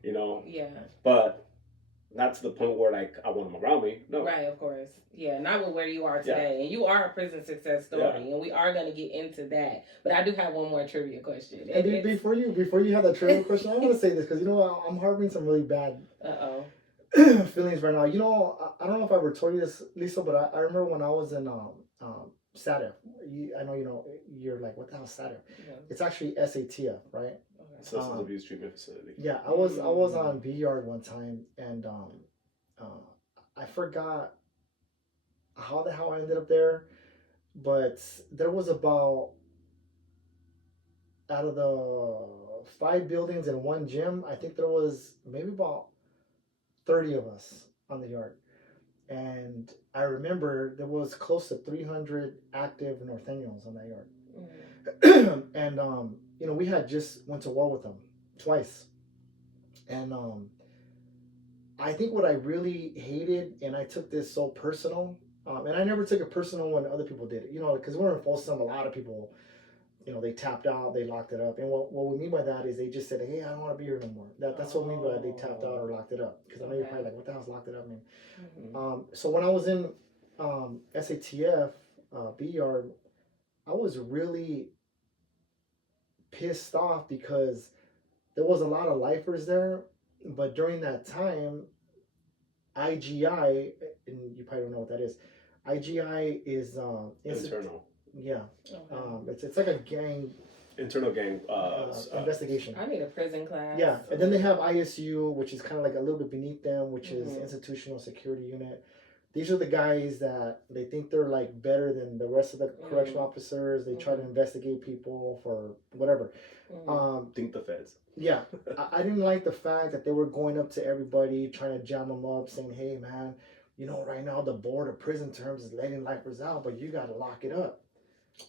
you know, but not to the point where like I want them around me. No, right, of course, not with where you are today, and you are a prison success story, and we are going to get into that. But I do have one more trivia question. And before you have that trivia question, I want to say this because you know I'm harboring some really bad feelings right now. You know, I don't know if I ever told you this, Lisa, but I remember when I was in SATF. I know you know. You're like, what the hell is SATF? It's actually SATF, right? Substance Abuse Treatment Facility. Yeah, I was on B yard one time, and I forgot how the hell I ended up there, but there was about out of the 5 buildings and one gym, I think there was maybe about 30 of us on the yard. And I remember there was close to 300 active Norteños on that yard. And you know, we had just went to war with them twice. And I think what I really hated, and I took this so personal, and I never took it personal when other people did it, you know, because we're in Folsom, a lot of people, you know, they tapped out, they locked it up. And what we mean by that is they just said, hey, I don't want to be here no more. That's what we mean by they tapped out or locked it up. Because I know you're probably like, what the hell's locked it up mean? So when I was in SATF, B yard, I was really pissed off because there was a lot of lifers there. But during that time, IGI, and you probably don't know what that is. IGI is internal. Yeah, it's like a gang. Internal gang investigation. I need a prison class. Yeah, and then they have ISU, which is kind of like a little bit beneath them, which is Institutional Security Unit. These are the guys that they think they're like better than the rest of the correctional officers. They try to investigate people for whatever. Think the feds. Yeah, I didn't like the fact that they were going up to everybody, trying to jam them up, saying, "Hey, man, you know, right now the board of prison terms is letting lifers out, but you got to lock it up."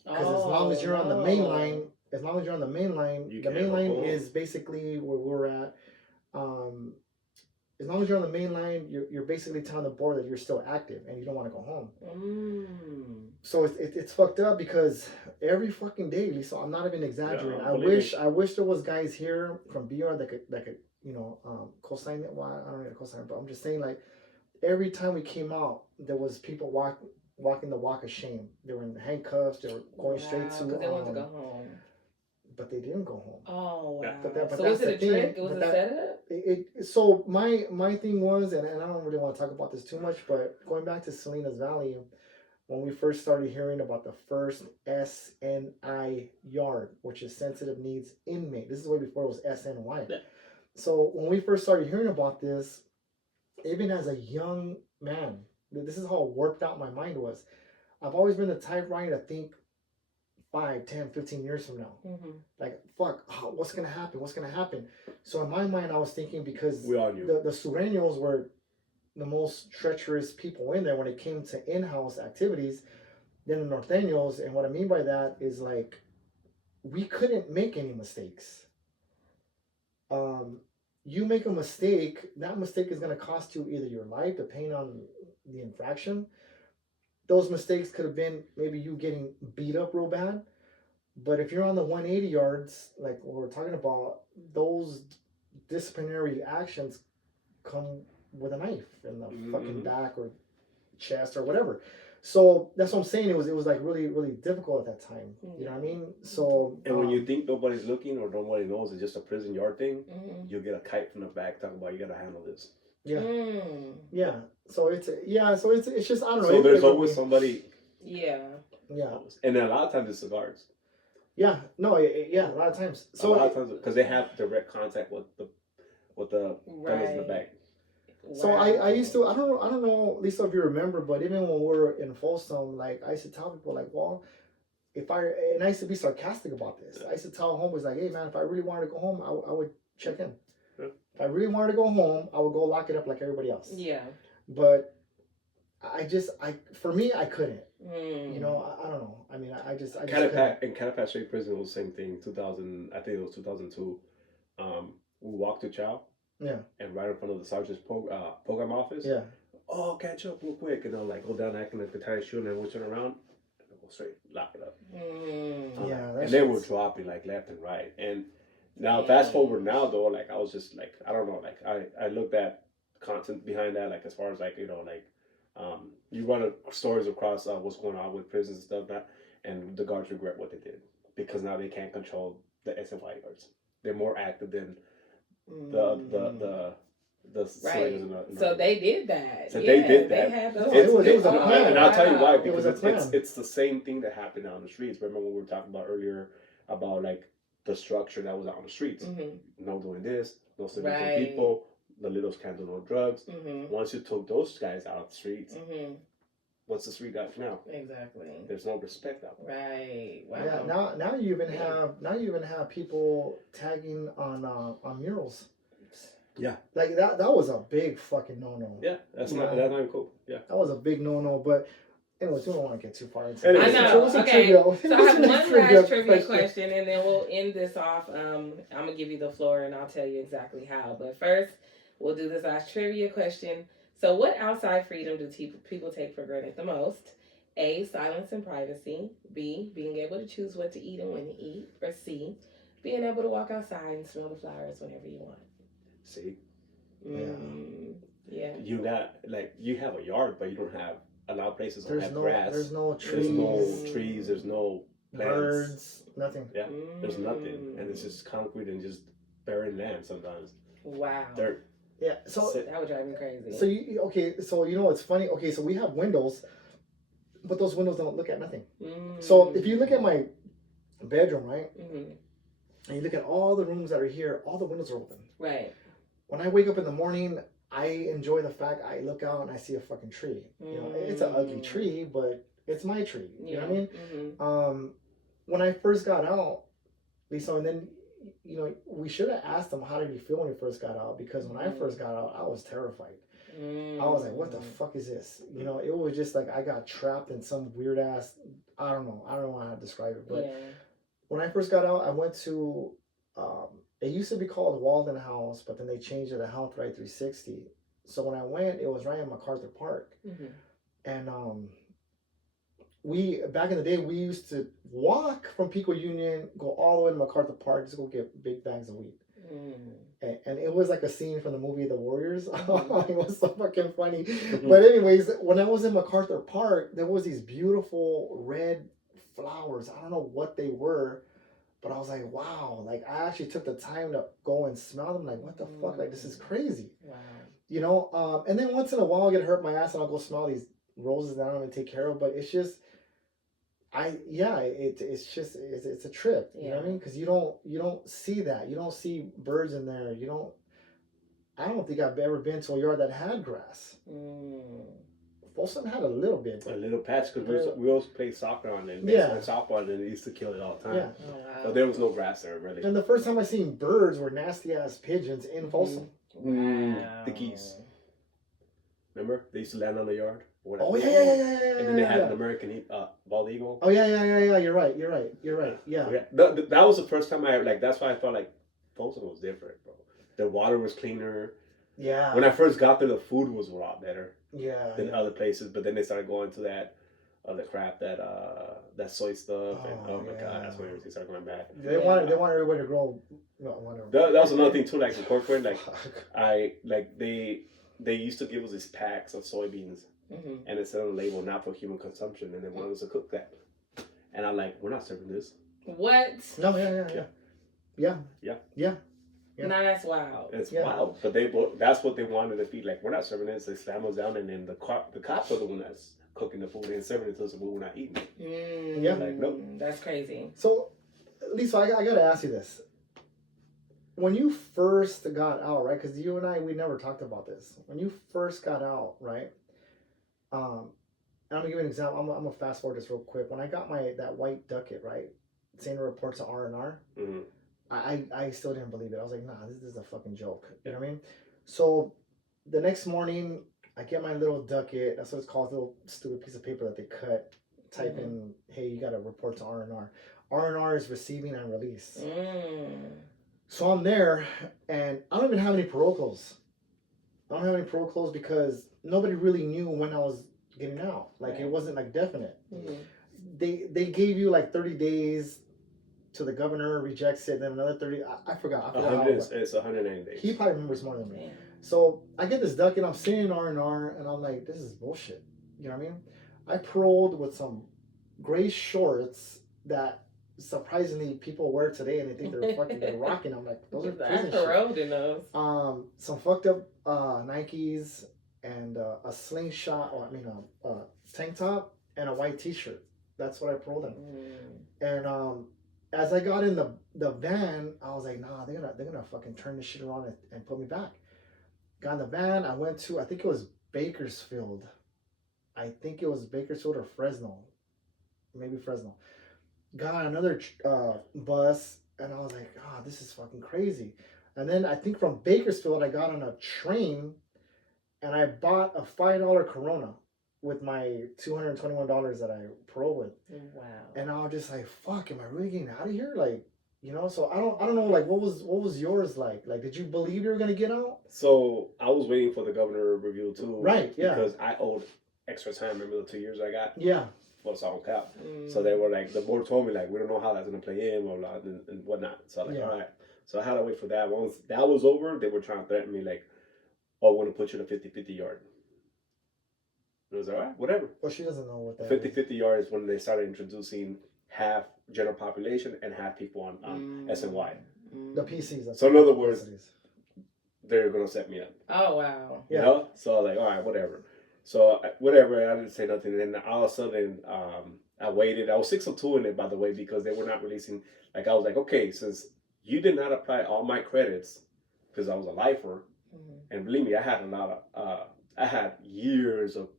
Because as long as you're on the main line, the main line is basically where we're at. As long as you're on the main line, you're basically telling the board that you're still active and you don't want to go home. So it's fucked up because every fucking day, Lisa, I'm not even exaggerating. I wish there was guys here from BR that could you know co-sign it. Well, I don't need to co-sign it, but I'm just saying like every time we came out, there was people walking the walk of shame. They were in handcuffs. They were going straight to. Because they wanted to go home. But they didn't go home. Oh wow! But so was it a trick? It was a setup. So my thing was, and I don't really want to talk about this too much, but going back to Salinas Valley, when we first started hearing about the first SNI yard, which is sensitive needs inmate. This is way before it was SNY. Yeah. So when we first started hearing about this, even as a young man, this is how warped out my mind was. I've always been the type, Ryan, to think 5, 10, 15 years from now. Like, fuck, what's going to happen? What's going to happen? So in my mind, I was thinking because the Sureños were the most treacherous people in there when it came to in-house activities than the Norteños. And what I mean by that is like, we couldn't make any mistakes. You make a mistake, that mistake is going to cost you either your life, depending on the infraction. Those mistakes could have been maybe you getting beat up real bad, But if you're on the 180 yards, like what we're talking about, those disciplinary actions come with a knife in the fucking back or chest or whatever. So that's what I'm saying. It was like really really difficult at that time. You know what I mean? So and when you think nobody's looking or nobody knows, it's just a prison yard thing. You get a kite from the back talking about you gotta handle this. Yeah, yeah. So it's just I don't know. So there's always somebody. Yeah. Yeah. And then a lot of times it's cigars. Yeah. No. Yeah. A lot of times. So a lot of times because they have direct contact with the fellas in the back. So I used to I don't know Lisa if you remember, but even when we were in Folsom, like I used to tell people like, well, if I and I used to be sarcastic about this. I used to tell homies like, hey man, if I really wanted to go home, I would check in. Yeah. If I really wanted to go home, I would go lock it up like everybody else. Yeah. But for me I couldn't. You know, I don't know. I mean, I just Catapat State Prison was the same thing. 2000, I think it was 2002. We walked to Chow. Yeah. And right in front of the sergeant's program office. Yeah. Oh, catch up real quick, and they'll like go down acting like the tire shoe, and then we'll turn around and go straight, lock it up. Yeah. And they were dropping like left and right. And now fast forward now though, like I was just like I don't know, like I looked at content behind that, like as far as like you know like you run stories across what's going on with prisons and stuff that, and the guards regret what they did because now they can't control the SFI guards. They're more active than the right. So they did that. So they did that. They had those it was a plan. And I'll tell you why, because it's the same thing that happened out on the streets. Remember what we were talking about earlier about like the structure that was out on the streets. No doing this, no sleeping with people, the littles can't do no drugs. Once you took those guys out of the streets, what's the street got now? Exactly. There's no respect out there. Right. Wow. Yeah. Now you even have people tagging on murals. Yeah. Like that was a big fucking no. Yeah, that's not even cool. Yeah. That was a big no. But anyways, we don't want to get too far into it. I know. Okay. So I have one last trivia question, and then we'll end this off. I'm gonna give you the floor, and I'll tell you exactly how. But first, we'll do this last trivia question. So, what outside freedom do people take for granted the most? A, silence and privacy. B, being able to choose what to eat and when to eat. Or C, being able to walk outside and smell the flowers whenever you want. See? Yeah. You got, like, you have a yard, but you don't have a lot of places that have grass. There's no trees. There's no trees. There's no plants. Birds. Nothing. Yeah. There's nothing. And it's just concrete and just barren land sometimes. Wow. Dirt. Yeah, so that would drive me crazy. So so you know what's funny? Okay, so we have windows, but those windows don't look at nothing. So if you look at my bedroom, right, and you look at all the rooms that are here, all the windows are open. Right. When I wake up in the morning, I enjoy the fact I look out and I see a fucking tree. You know, it's an ugly tree, but it's my tree. You know what I mean? When I first got out, Lisa, and then. You know, we should have asked him how did he feel when he first got out, because when I first got out, I was terrified. I was like, what the fuck is this? You know, it was just like I got trapped in some weird ass, I don't know how to describe it. But when I first got out, I went to, it used to be called Walden House, but then they changed it to Health Right 360. So when I went, it was right in MacArthur Park. And back in the day, we used to walk from Pico Union, go all the way to MacArthur Park, just go get big bags of weed. And it was like a scene from the movie The Warriors. It was so fucking funny. But anyways, when I was in MacArthur Park, there was these beautiful red flowers. I don't know what they were, but I was like, wow. Like, I actually took the time to go and smell them. Like, what the fuck? Like, this is crazy. Wow. You know? And then once in a while, I get hurt my ass and I'll go smell these roses that I don't even take care of. But it's just... it's a trip. You know what I mean? Because you don't see that. You don't see birds in there. I don't think I've ever been to a yard that had grass. Folsom had a little bit. A little patch, because we also played soccer on it. Softball, and they used to kill it all the time. Yeah. Oh, wow. So there was no grass there, really. And the first time I seen birds were nasty ass pigeons in Folsom. The geese. Remember? They used to land on the yard. Oh yeah. And then they had an American bald eagle. Oh yeah. You're right. Yeah. That was the first time that's why I felt like Folsom was different, bro. The water was cleaner. Yeah. When I first got there, the food was a lot better. Yeah. Than other places, but then they started going to that of the crap that soy stuff, and oh my god, yeah. that's when everything started going bad. They want everybody to grow. No, whatever. That was another thing too, like in corporate, they used to give us these packs of soybeans, and it said on the label not for human consumption, and they wanted us to cook that, and I'm like, we're not serving this. What? No, yeah. No, that's wild. It's wild, but that's what they wanted to feed. Like, we're not serving this. They slam us down, and then the cops are the one that's cooking the food and serving it to us, but we're not eating it. Yeah, like nope. That's crazy. So, Lisa, I gotta ask you this. When you first got out, right? Because you and I, we never talked about this. When you first got out, right? And I'm gonna give you an example. I'm gonna fast forward this real quick. When I got that white ducat, right, saying to report to R&R, I still didn't believe it. I was like, nah, this is a fucking joke. You know what I mean? So the next morning, I get my little ducat. That's what it's called, a little stupid piece of paper that they cut. Type in, hey, you gotta report to R&R. R&R is receiving and release. So I'm there, and I don't even have any parole clothes. I don't have any parole clothes because nobody really knew when I was getting out. Like, it wasn't like definite. They gave you like 30 days to the governor, rejects it, then another 30. I forgot. It's 180 days. He probably remembers more than me. So I get this duck, and I'm sitting in R&R, and I'm like, this is bullshit. You know what I mean? I paroled with some gray shorts that surprisingly people wear today, and they think they're fucking they're rocking. I'm like, those are prison shit. Paroled in those. Some fucked up Nikes and a slingshot, a tank top and a white t-shirt. That's what I paroled in. And as I got in the van, I was like, nah, they're gonna fucking turn this shit around and put me back. Got in the van. I went to, I think it was Bakersfield. Or Fresno. Maybe Fresno. Got on another bus, and I was like, this is fucking crazy. And then I think from Bakersfield, I got on a train, and I bought a $5 Corona with my $221 that I paroled with. Wow. And I was just like, fuck, am I really getting out of here? Like, you know, so I don't know, like, what was yours like? Like, did you believe you were gonna get out? So I was waiting for the governor review too. Right, yeah. Because I owed extra time. Remember the 2 years I got? Yeah. Well, it's on cap. So they were like, the board told me, like, we don't know how that's going to play in, blah, blah, and whatnot. So I'm like, all right. So I had to wait for that. Once that was over, they were trying to threaten me, like, oh, we're going to put you in a 50-50 yard. And I was like, all right, whatever. Well, she doesn't know what that 50-50 yard is when they started introducing half general population and half people on SNY. The PCs. So in other words, they're going to set me up. Oh, wow. You know? So I'm like, all right, whatever. So whatever, I didn't say nothing. And then all of a sudden, I waited. I was 602 in it, by the way, because they were not releasing. Like, I was like, okay, since you did not apply all my credits, because I was a lifer, and believe me, I had a lot of, I had years of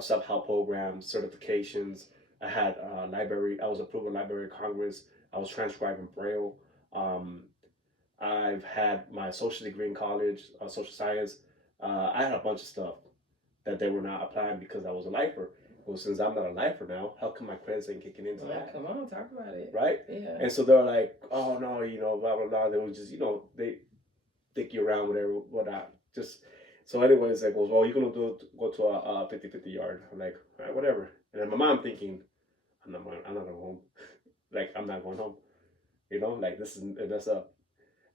sub-help programs, certifications. I had library. I was approved in Library of Congress. I was transcribing Braille. I've had my associate degree in college, social science. I had a bunch of stuff that they were not applying because I was a lifer. Well, since I'm not a lifer now, how come my credits ain't kicking into that? Come on, talk about it. Right? Yeah. And so they're like, oh no, you know, blah, blah, blah. They was just, you know, they dick you around, whatever, whatnot. Just, so anyways, they goes, well, you're going to go to a 50-50 yard. I'm like, all right, whatever. And then my mom thinking, I'm not going home. Like, I'm not going home. You know, like, this is messed up.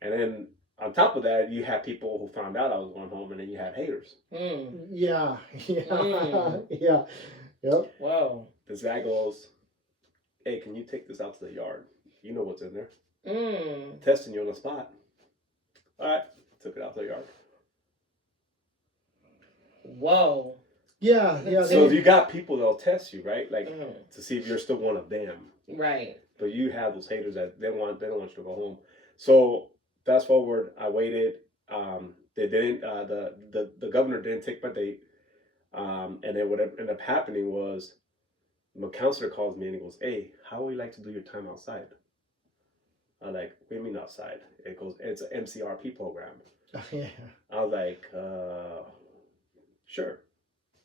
And then on top of that, you have people who found out I was going home, and then you have haters. Yeah. Yeah. Yep. Wow. This guy goes, hey, can you take this out to the yard? You know what's in there. Testing you on the spot. All right. Took it out to the yard. Whoa. Yeah. So if you got people that'll test you, right? Like, to see if you're still one of them. Right. But you have those haters that they don't want you to go home. So fast forward, I waited. They didn't. The governor didn't take my date. And then what ended up happening was, my counselor calls me and he goes, "Hey, how would you like to do your time outside?" I'm like, "What do you mean outside?" It goes, "It's an MCRP program." Yeah. I was like, "Sure,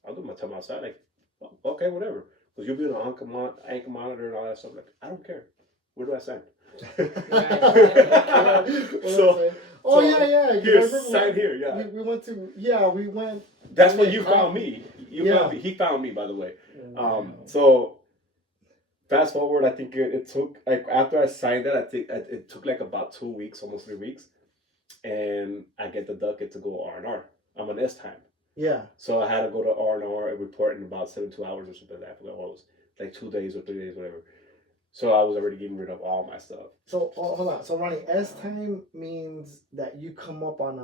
I'll do my time outside." Like, okay, whatever. Because you'll be on ankle monitor and all that stuff. Like, I don't care. Where do I sign? Yeah. Here, sign here. Yeah. We went to. Yeah, we went. That's when you found me. He found me, by the way. So fast forward, I think it took like after I signed that, I think it took like about 2 weeks, almost 3 weeks, and I get the ducket to go R&R. I'm on S time. Yeah. So I had to go to R&R and report in about 72 hours or something like that. I forgot what it was, like 2 days or 3 days, whatever. So I was already getting rid of all my stuff. So hold on. So Ronnie, S time means that you come up on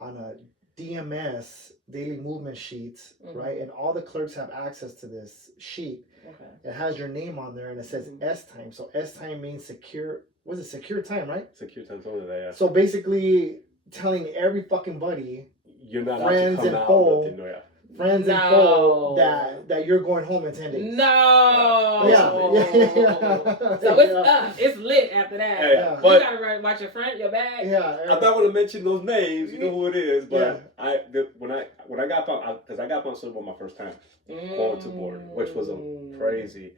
a DMS daily movement sheets, right? And all the clerks have access to this sheet. Okay. It has your name on there and it says S time. So S time means secure. Was it secure time, right? Secure time, something like that. Yeah. So basically, telling every fucking buddy, you're not friends and foe, friends and foe that you're going home in 10 days. No. Yeah. So it's up. It's lit after that. Yeah. But you gotta watch your front, your back. Yeah. I'm not gonna mention those names. You know who it is. But when I got found, because I got found sober my first time going to board, which was a crazy.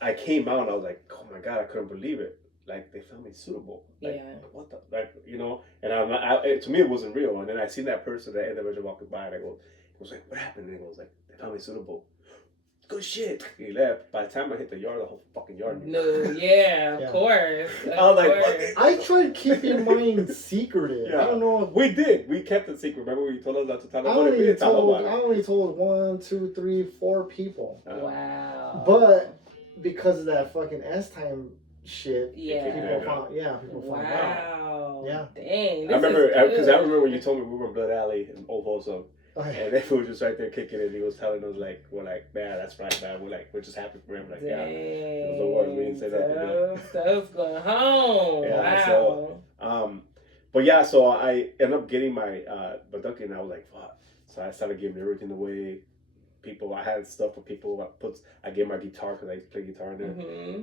I came out and I was like, oh my God, I couldn't believe it. Like they found me suitable. Like, what the, like, you know, and to me it wasn't real. And then I seen that person, that individual walking by, and I was like, what happened? And he goes like, they found me suitable. Good shit. He left. By the time I hit the yard, the whole fucking yard. No, of course. I was like, I tried keeping mine secretive. Yeah. I don't know. We did. We kept it secret. Remember when you told us not to tell about it? We didn't tell about it. I only told 1, 2, 3, 4 people. Wow. But because of that fucking S time shit, people found out. Wow. Yeah. Dang. I remember when you told me we were in Blood Alley in Old Folsom. And they were just right there kicking it. He was telling us like, we're like, man, that's right, man. We're just happy for him. Like, yeah, it was the word. We didn't say nothing. So it's going home. Yeah, wow. But yeah, so I ended up getting my ducking, and I was like, fuck. So I started giving everything away. People, I had stuff for people. I gave my guitar because I used to play guitar in there.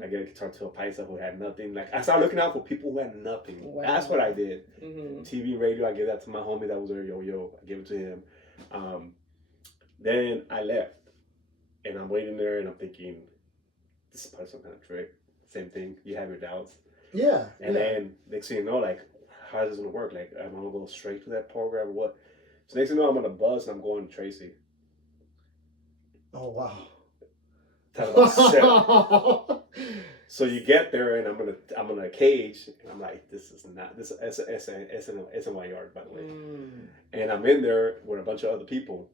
I gave a guitar to a paisa who had nothing. Like I started looking out for people who had nothing. Wow. That's what I did. TV, radio. I gave that to my homie that was there. Yo. I gave it to him. Then I left, and I'm waiting there, and I'm thinking, this is probably some kind of trick. Same thing. You have your doubts. Yeah. And then next thing you know, like, how is this gonna work? Like, am I gonna go straight to that program or what? So next thing you know, I'm on a bus and I'm going to Tracy. Oh wow. So you get there and I'm in a cage and I'm like, this is in my yard, by the way. And I'm in there with a bunch of other people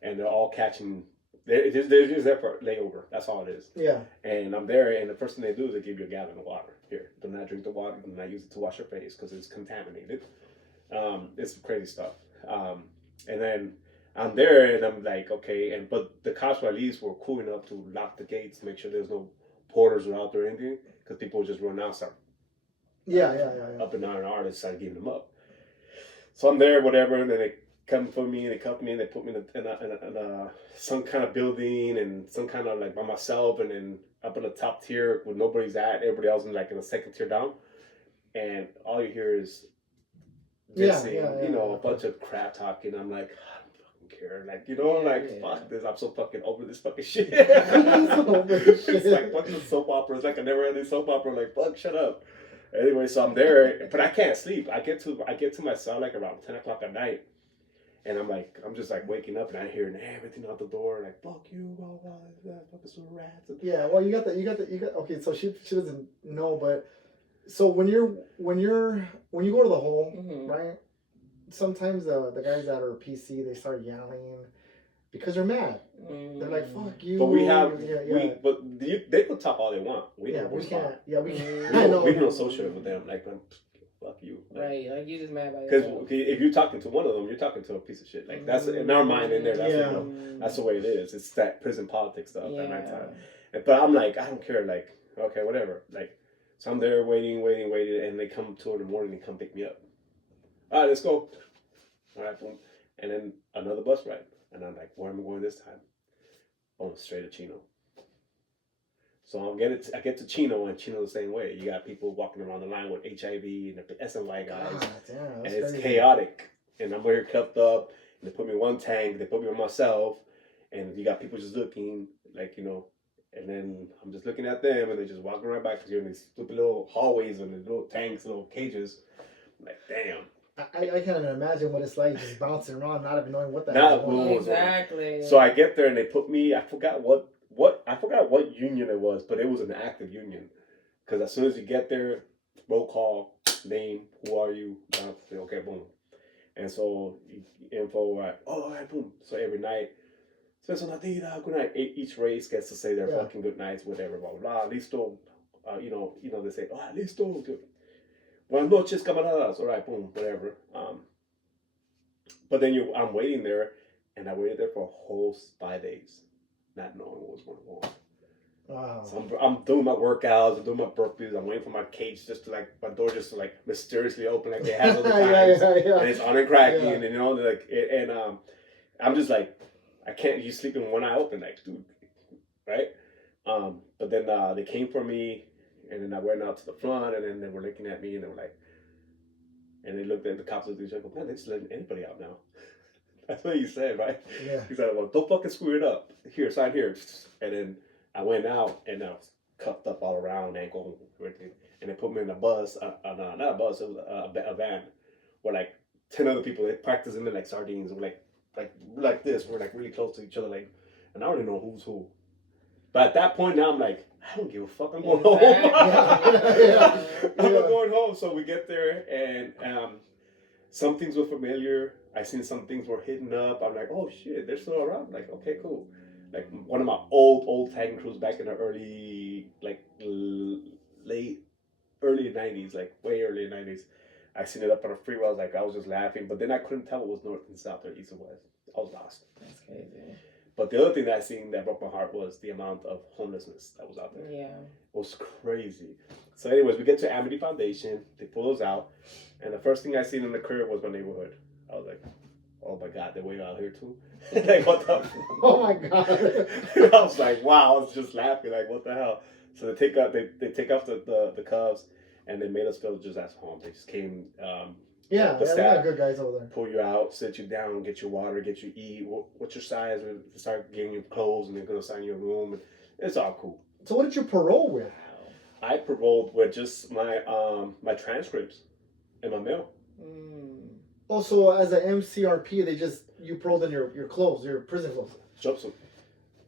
and they're all catching. They're just there for layover. That's all it is. Yeah. And I'm there, and the first thing they do is they give you a gallon of water. Here, do not drink the water. Do not use it to wash your face because it's contaminated. It's crazy stuff. And then I'm there, and I'm like, okay. But the cops, at least, were cool enough to lock the gates, to make sure there's no porters or out there or anything, because people would just run out, start. Up and down an artist, start giving them up. So I'm there, whatever, and then they come for me and they cuff me and they put me in a some kind of building and some kind of like by myself, and then up in the top tier where nobody's at, everybody else in like in the second tier down, and all you hear is dissing, a bunch of crap talking. I'm like, I don't fucking care, like fuck this, I'm so fucking over this fucking shit. It's like fucking soap opera. It's like a never ending soap opera. Like fuck, shut up. Anyway, so I'm there, but I can't sleep. I get to my cell like around 10 o'clock at night. And I'm just like waking up and I hear everything out the door, like fuck you, blah blah blah, fucking some rats. Yeah, well, you got. Okay, so she doesn't know, but so when you go to the home, right? Sometimes the guys that are PC, they start yelling because they're mad. They're like, fuck you. But they could talk all they want. We can't. We don't associate with them. Like, fuck you. Like, right, like you just mad about because if you're talking to one of them, you're talking to a piece of shit. Like that's in our mind in there. That's the way it is. It's that prison politics stuff at night time. But I'm like, I don't care. Like, okay, whatever. Like, so I'm there waiting, and they come 2 in the morning and come pick me up. All right, let's go. All right, boom. And then another bus ride, and I'm like, where am I going this time? Going straight to Chino. So I get to Chino, and Chino the same way. You got people walking around the line with HIV and the SNY guys, and it's crazy. Chaotic. And I'm here cuffed up, and they put me in one tank, they put me on myself, and you got people just looking, like, and then I'm just looking at them, and they're just walking right back, because you're in these stupid little hallways and the little tanks, little cages. I'm like, damn. I can't even imagine what it's like just bouncing around, not even knowing what the Not hell's going on. Exactly. So I get there and they put me. I forgot what union it was, but it was an active union. Because as soon as you get there, roll call, name, who are you? Okay, boom. And so info, right? Oh, all right, boom. So every night, so good night. Each race gets to say their fucking good nights, whatever, blah blah blah. Listo, they say, oh, listo. Buenas noches, camaradas. All right, boom, whatever. But then I'm waiting there, and I waited there for a whole 5 days, not knowing what was going on. Wow. So I'm doing my workouts, I'm doing my burpees, I'm waiting for my cage just to my door just to mysteriously open like it has other times, and it's on and cracking, and I'm just like, I can't. You sleep in one eye open, like, dude, right? But then they came for me, and then I went out to the front, and then they were looking at me, and they were like, and they looked at the cops and they said, man, they're just letting anybody out now. That's what he said, right? Yeah. He said, well, don't fucking screw it up. Here, sign here. And then I went out and I was cuffed up all around, ankle, everything. And they put me in a bus, not a bus, it was a van, where 10 other people, they practiced in there like sardines. We're like this. We're really close to each other, and I don't even know who's who. But at that point now, I'm like, I don't give a fuck. I'm going home. I'm going home. So we get there, and some things were familiar. I seen some things were hidden up. I'm like, oh shit, they're still around. Like, okay, cool. Like one of my old tagging crews back in the early, early 90s, way early 90s. I seen it up on the freeway. I was just laughing, but then I couldn't tell what was north and south or east and west. I was lost. That's crazy. But the other thing that I seen that broke my heart was the amount of homelessness that was out there. Yeah. It was crazy. So anyways, we get to Amity Foundation. They pull us out. And the first thing I seen in the curb was my neighborhood. I was like, oh my God, they're way out here too? Like, what the? Oh my God. I was like, wow, I was just laughing. Like, what the hell? So they take off the Cubs, and they made us feel just as home. They just came. They got good guys over there. Pull you out, sit you down, get you water, get you eat. What's your size? We start getting you clothes, and they're gonna assign you a room, and it's all cool. So what did you parole with? I paroled with just my my transcripts and my mail. Also, as an MCRP, you paroled in your clothes, your prison clothes. Jumpsuit.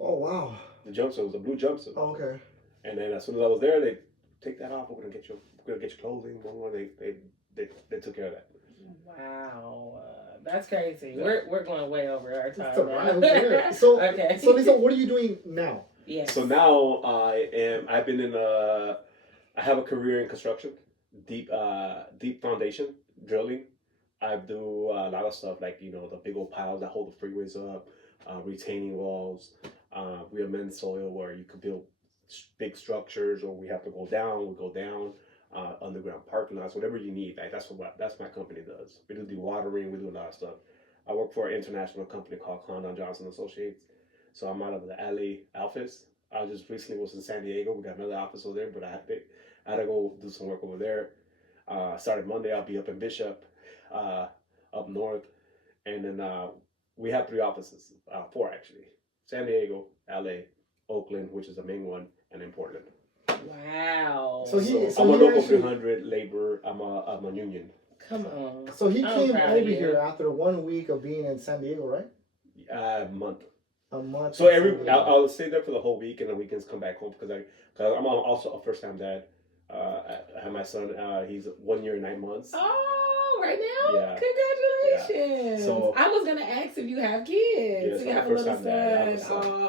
Oh wow. The jumpsuit was a blue jumpsuit. Oh, okay. And then as soon as I was there, they take that off. We're gonna get your clothing. They took care of that. Wow, that's crazy. Yeah. We're going way over our time. So okay. So Lisa, what are you doing now? Yeah. So now I've been I have a career in construction, deep foundation drilling. I do a lot of stuff like the big old piles that hold the freeways up, retaining walls. We amend soil where you could build big structures, or we have to go down. We go down. Underground parking lots, whatever you need. That's my company does. We do dewatering. We do a lot of stuff. I work for an international company called Condon Johnson Associates. So I'm out of the LA office. I just recently was in San Diego. We got another office over there, but I had to go do some work over there. Started Monday. I'll be up in Bishop, up north, and then we have 3 offices, 4 actually: San Diego, LA, Oakland, which is the main one, and in Portland. Wow. So I'm a local 300 labor. I'm a union. Come on. So he came over here after 1 week of being in San Diego, right? A month. A month. So I'll stay there for the whole week, and the weekends come back home because I'm also a first time dad. I have my son. He's 1 year and 9 months. Oh, right now? Yeah. Congratulations. Yeah. So I was gonna ask if you have kids. Yes, you have a little son.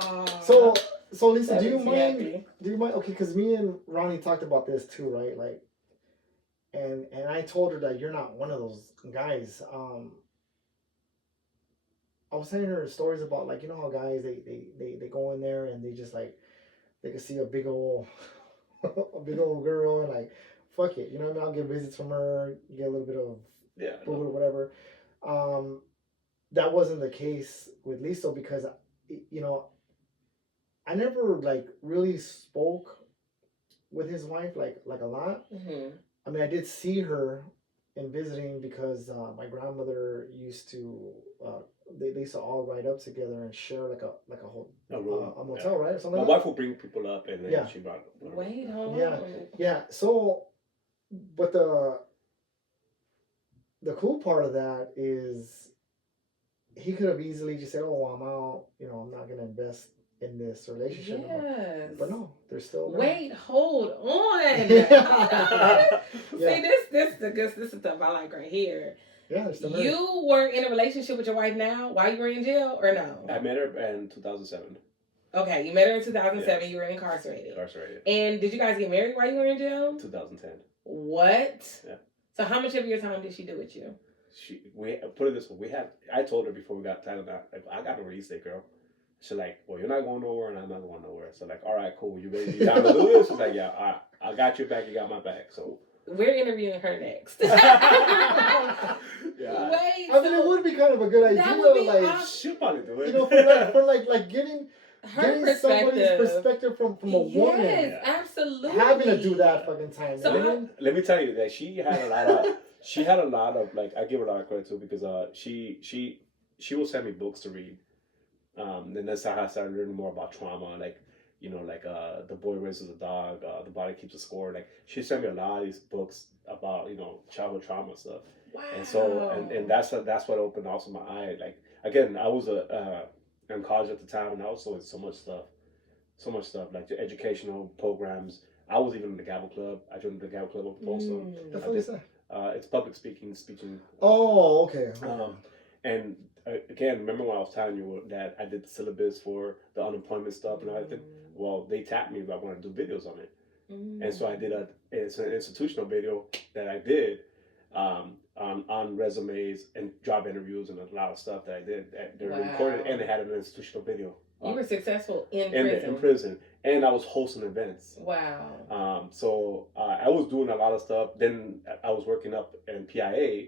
Oh. So Lisa, do you mind? Okay, because me and Ronnie talked about this too, right? Like, and I told her that you're not one of those guys. I was telling her stories about how guys they go in there and they just they can see a big old girl and fuck it, what I mean? I'll get visits from her, get a little bit of food or whatever. That wasn't the case with Lisa because I never really spoke with his wife like a lot. Mm-hmm. I mean, I did see her in visiting because my grandmother used to they used to all ride up together and share a whole a motel, right? Or something. My wife will bring people up and then she brought. Wait, hold on. Yeah. So, but the the cool part of that is he could have easily just said, "Oh, I'm out. I'm not gonna invest in this relationship." Yes. But no, they're still there. Wait, hold on. Yeah. See, this is the stuff I like right here. Yeah, they're still married. You were in a relationship with your wife now while you were in jail, or no? I met her in 2007. Okay, you met her in 2007. Yes. You were incarcerated. Incarcerated. And did you guys get married while you were in jail? 2010. What? Yeah. So how much of your time did she do with you? We put it this way. I told her before we got tied up, I got a release date, girl. She's like, well, you're not going nowhere, and I'm not going nowhere. So like, all right, cool. You ready? You down to do this? She's like, yeah, all right. I got your back. You got my back. So we're interviewing her next. Yeah. Wait. I mean, it would be kind of a good idea. That would be Like, awesome. she'll probably do it. for getting Her somebody's perspective from a woman. Yes, absolutely. Having to do that fucking time. So let me tell you that she had a lot of like, I give her a lot of credit too, because she will send me books to read. And that's how I started learning more about trauma, like The Boy Raises a Dog, The Body Keeps a Score. Like, she sent me a lot of these books about childhood trauma stuff. Wow. And so and that's what opened also my eye. Like, again, I was in college at the time, and I was doing so much stuff like the educational programs. I was even in the Gavel Club. I joined the Gavel Club of Tulsa. The fuck is that? It's public speaking. Oh, okay. And again, remember when I was telling you that I did the syllabus for the unemployment stuff and everything? Well, they tapped me if I wanted to do videos on it. And so I did it's an institutional video that I did on resumes and job interviews and a lot of stuff that I did. They recorded, and they had an institutional video. You were successful in prison. And I was hosting events. Wow. So I was doing a lot of stuff. Then I was working up in PIA,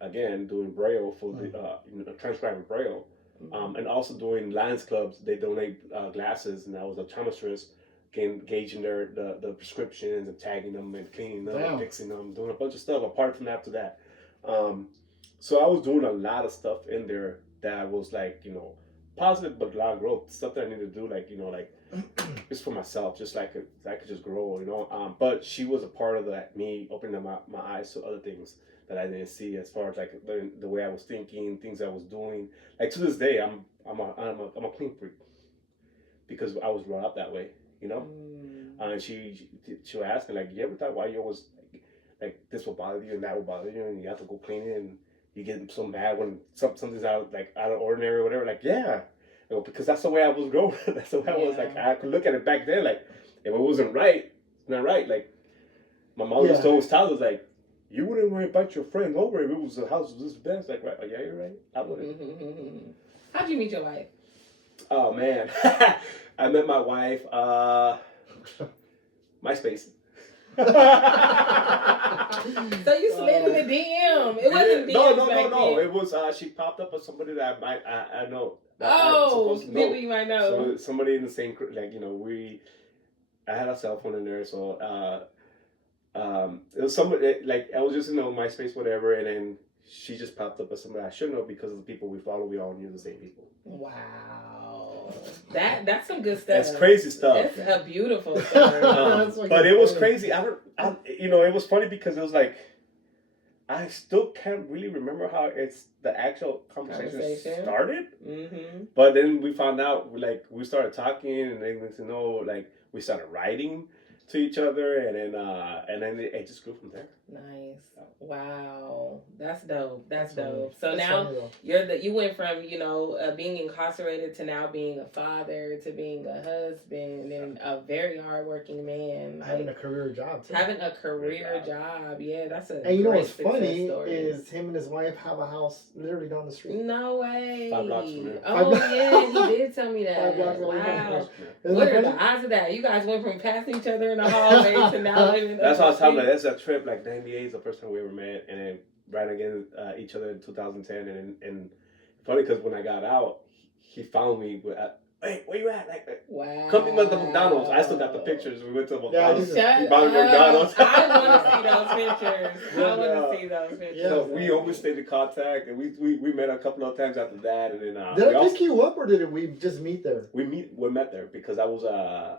again, doing Braille for the transcribing Braille. And also doing Lions Clubs. They donate glasses, and I was a optometrist, gauging the prescriptions and tagging them and cleaning them and fixing them, doing a bunch of stuff apart from after that. So I was doing a lot of stuff in there that was like, positive, but a lot of growth, stuff that I needed to do, like just for myself, just like I could just grow, but she was a part of that, me opening my eyes to other things that I didn't see, as far as like the way I was thinking, things I was doing. Like, to this day, I'm a clean freak because I was brought up that way, and she would ask me, like, you ever thought why you always like this will bother you and that will bother you, and you have to go clean it, and you get so mad when something's out of ordinary or whatever. Like, yeah, because that's the way I was growing. That's the way I was. Like, I could look at it back then. Like, if it wasn't right, it's not right. Like, my mom used to always tell us, like, you wouldn't invite your friend over if it was the house was this best. Like, right? Yeah, you're right. I wouldn't. How'd you meet your wife? Oh man, I met my wife. MySpace. So you slid in the DM. It wasn't DM. No. It was she popped up as somebody that I know. People you might know. So somebody in the same, like, I had a cell phone in there, so it was somebody, like, I was just MySpace, whatever, and then she just popped up as somebody I should know because of the people we follow. We all knew the same people. Wow, that's some good stuff. That's crazy stuff. That's a beautiful story. But it was crazy. It was funny because it was like, I still can't really remember how the actual conversation started. Mm-hmm. But then we found out, like, we started talking, and then we started writing to each other, and then it just grew from there. Nice. Wow, that's dope. That's dope. So now you went from being incarcerated to now being a father, to being a husband, and a very hardworking man. Having a career job too. Having a career job, yeah, that's a. And you know what's funny is him and his wife have a house literally down the street. No way. 5 blocks from here. Oh yeah, he did tell me that. 5 blocks wow. What are the odds of that? You guys went from passing each other in the hallway to now living. That's what I was telling you. That's a trip. Like, 98 is the first time we ever met, and then ran against each other in 2010. And funny because when I got out, he found me with, hey, where you at? Like, wow. Come to the McDonald's. I still got the pictures. We went to McDonald's. Yeah, he found me McDonald's. I want to see those pictures. I want to see those pictures. Yeah, so we always stayed in contact, and we met a couple of times after that, and then did I pick you up, or did we just meet there? We met there because I was I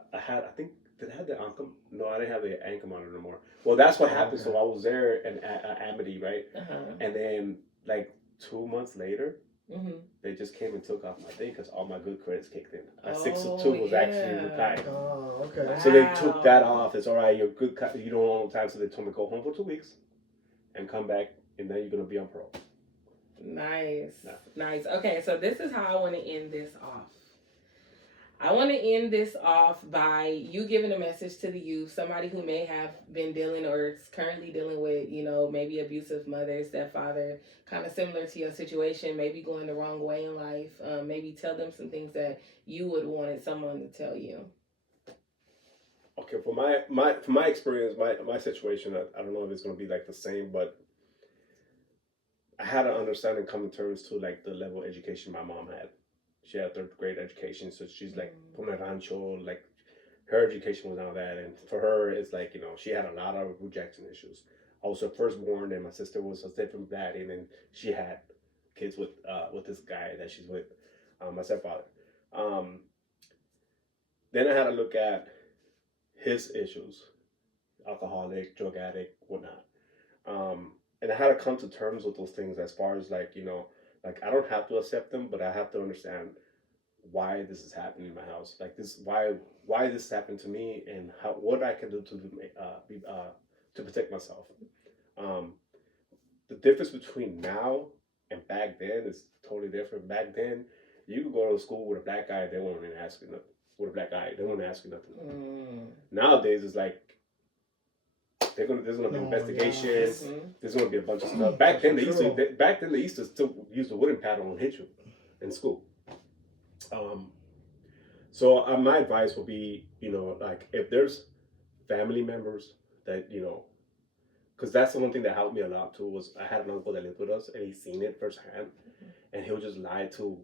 think Did I have the ankle? No, I didn't have the ankle monitor no more. Well, that's what happened. Okay. So I was there in Amity, right? Uh-huh. And then like 2 months later, Mm-hmm. they just came and took off my thing because all my good credits kicked in. My Oh, 602 was actually yeah. retired. Oh, okay. Wow. So they took that off. It's all right. You're good. You don't own time. So they told me go home for 2 weeks and come back, and then you're gonna be on parole. Nice. Yeah. Nice. Okay, so this is how I want to end this off. I want to end this off by you giving a message to the youth, somebody who may have been dealing or is currently dealing with, maybe abusive mother, stepfather, kind of similar to your situation, maybe going the wrong way in life. Maybe tell them some things that you would wanted someone to tell you. Okay, for my experience, my situation, I don't know if it's gonna be like the same, but I had to understand and come to terms to like the level of education my mom had. She had third grade education, so she's like from a rancho, like her education was not that, and for her, it's like she had a lot of rejection issues. I was her firstborn, and my sister was a different dad, and then she had kids with this guy that she's with, my stepfather. Um, then I had to look at his issues, alcoholic, drug addict, whatnot. And I had to come to terms with those things as far as like I don't have to accept them, but I have to understand why this is happening in my house. Like this, why this happened to me, and what I can do to protect myself. Um, the difference between now and back then is totally different. Back then, you could go to school with a black guy, they won't even ask you nothing. With a black guy, they won't ask you nothing. Nowadays, it's like there's gonna be investigation. Yeah. There's gonna be a bunch of stuff. Back then they used to still use the wooden paddle and hit you in school. So my advice would be, like if there's family members that because that's the one thing that helped me a lot too was I had an uncle that lived with us and he's seen it firsthand, and he'll just lie to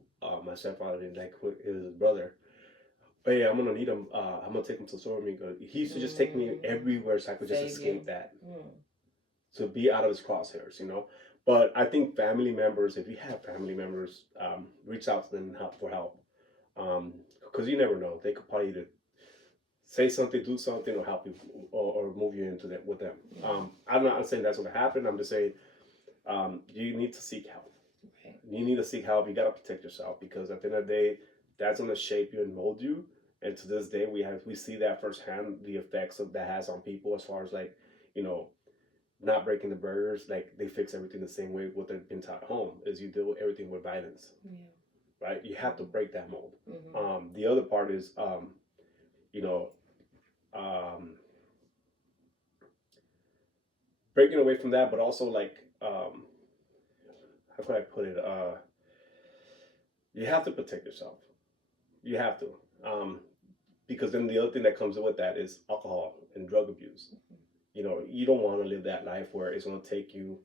my stepfather and like his brother. Hey, I'm gonna need him. I'm gonna take him to the store. He used to just take me everywhere so I could just escape that, to be out of his crosshairs. But I think family members, if you have family members, reach out to them and help for help, because you never know. They could probably either say something, do something, or help you, or move you into that with them. I'm not saying that's gonna happen. I'm just saying you need to seek help. Okay. You need to seek help. You gotta protect yourself because at the end of the day, that's gonna shape you and mold you. And to this day, we see that firsthand the effects of that has on people as far as like, not breaking the barriers. Like they fix everything the same way what they've been taught at home is you deal with everything with violence. Yeah. Right. You have to break that mold. The other part is, you know, breaking away from that, but also like, how could I put it? You have to protect yourself. You have to. Because then the other thing that comes with that is alcohol and drug abuse. You don't want to live that life where it's going to take you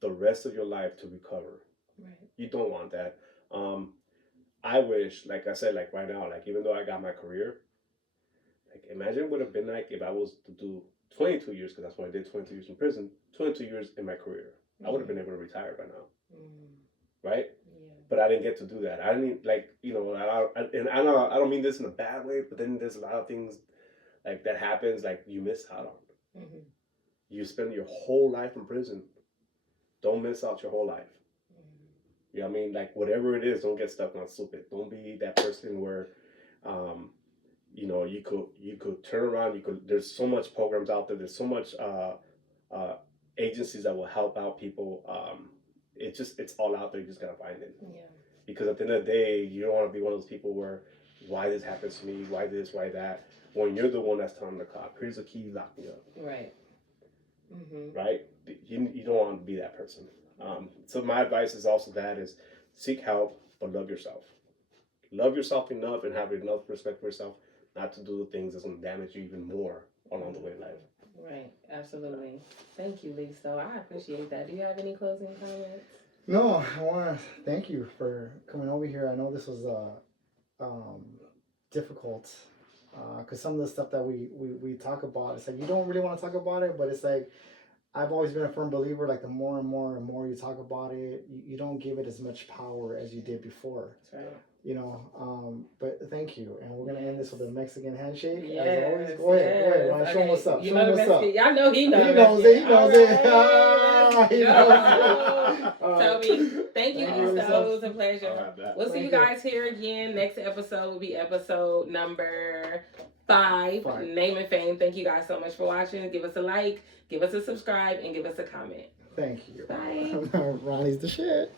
the rest of your life to recover. Right. You don't want that. I wish, like I said, like right now, like even though I got my career, like imagine it would have been like if I was to do 22 years, because that's what I did, 22 years in prison, 22 years in my career. I would have been able to retire by now. Right? Yeah. But I didn't get to do that. I didn't like, I don't mean this in a bad way, but then there's a lot of things like that happens, like you miss out on. You spend your whole life in prison. Don't miss out your whole life. You know what I mean? Like whatever it is, don't get stuck on stupid. Don't be that person where, you could turn around. There's so much programs out there. There's so much agencies that will help out people. It's all out there. You just gotta find it. Yeah. Because at the end of the day, you don't want to be one of those people where, why this happens to me? Why this? Why that? When you're the one that's telling the cop, here's the key, lock me up. Right. Right. You don't want to be that person. So my advice is also is seek help, but love yourself. Love yourself enough and have enough respect for yourself not to do the things that's going to damage you even more along the way in life. Right. Absolutely. Thank you, Lisa. I appreciate that. Do you have any closing comments? No, I want to thank you for coming over here. I know this was difficult because some of the stuff that we talk about, it's like you don't really want to talk about it, but it's like I've always been a firm believer, like the more and more you talk about it, you don't give it as much power as you did before. That's right. You know, but thank you, and we're gonna end this with a Mexican handshake. Yes, as always, go ahead, Ryan, show him what's up. You Show know him the what's up. Mexican. Y'all know he knows. He knows it. He knows it. Right, He let's knows go. it. All right. Toby, thank you. Thank you. So it was a pleasure. All right, We'll see you Thank you. guys here again. Next episode will be episode number 5, Name and Fame. Thank you guys so much for watching. Give us a like, give us a subscribe, and give us a comment. Thank you. Bye. Ronnie's the shit.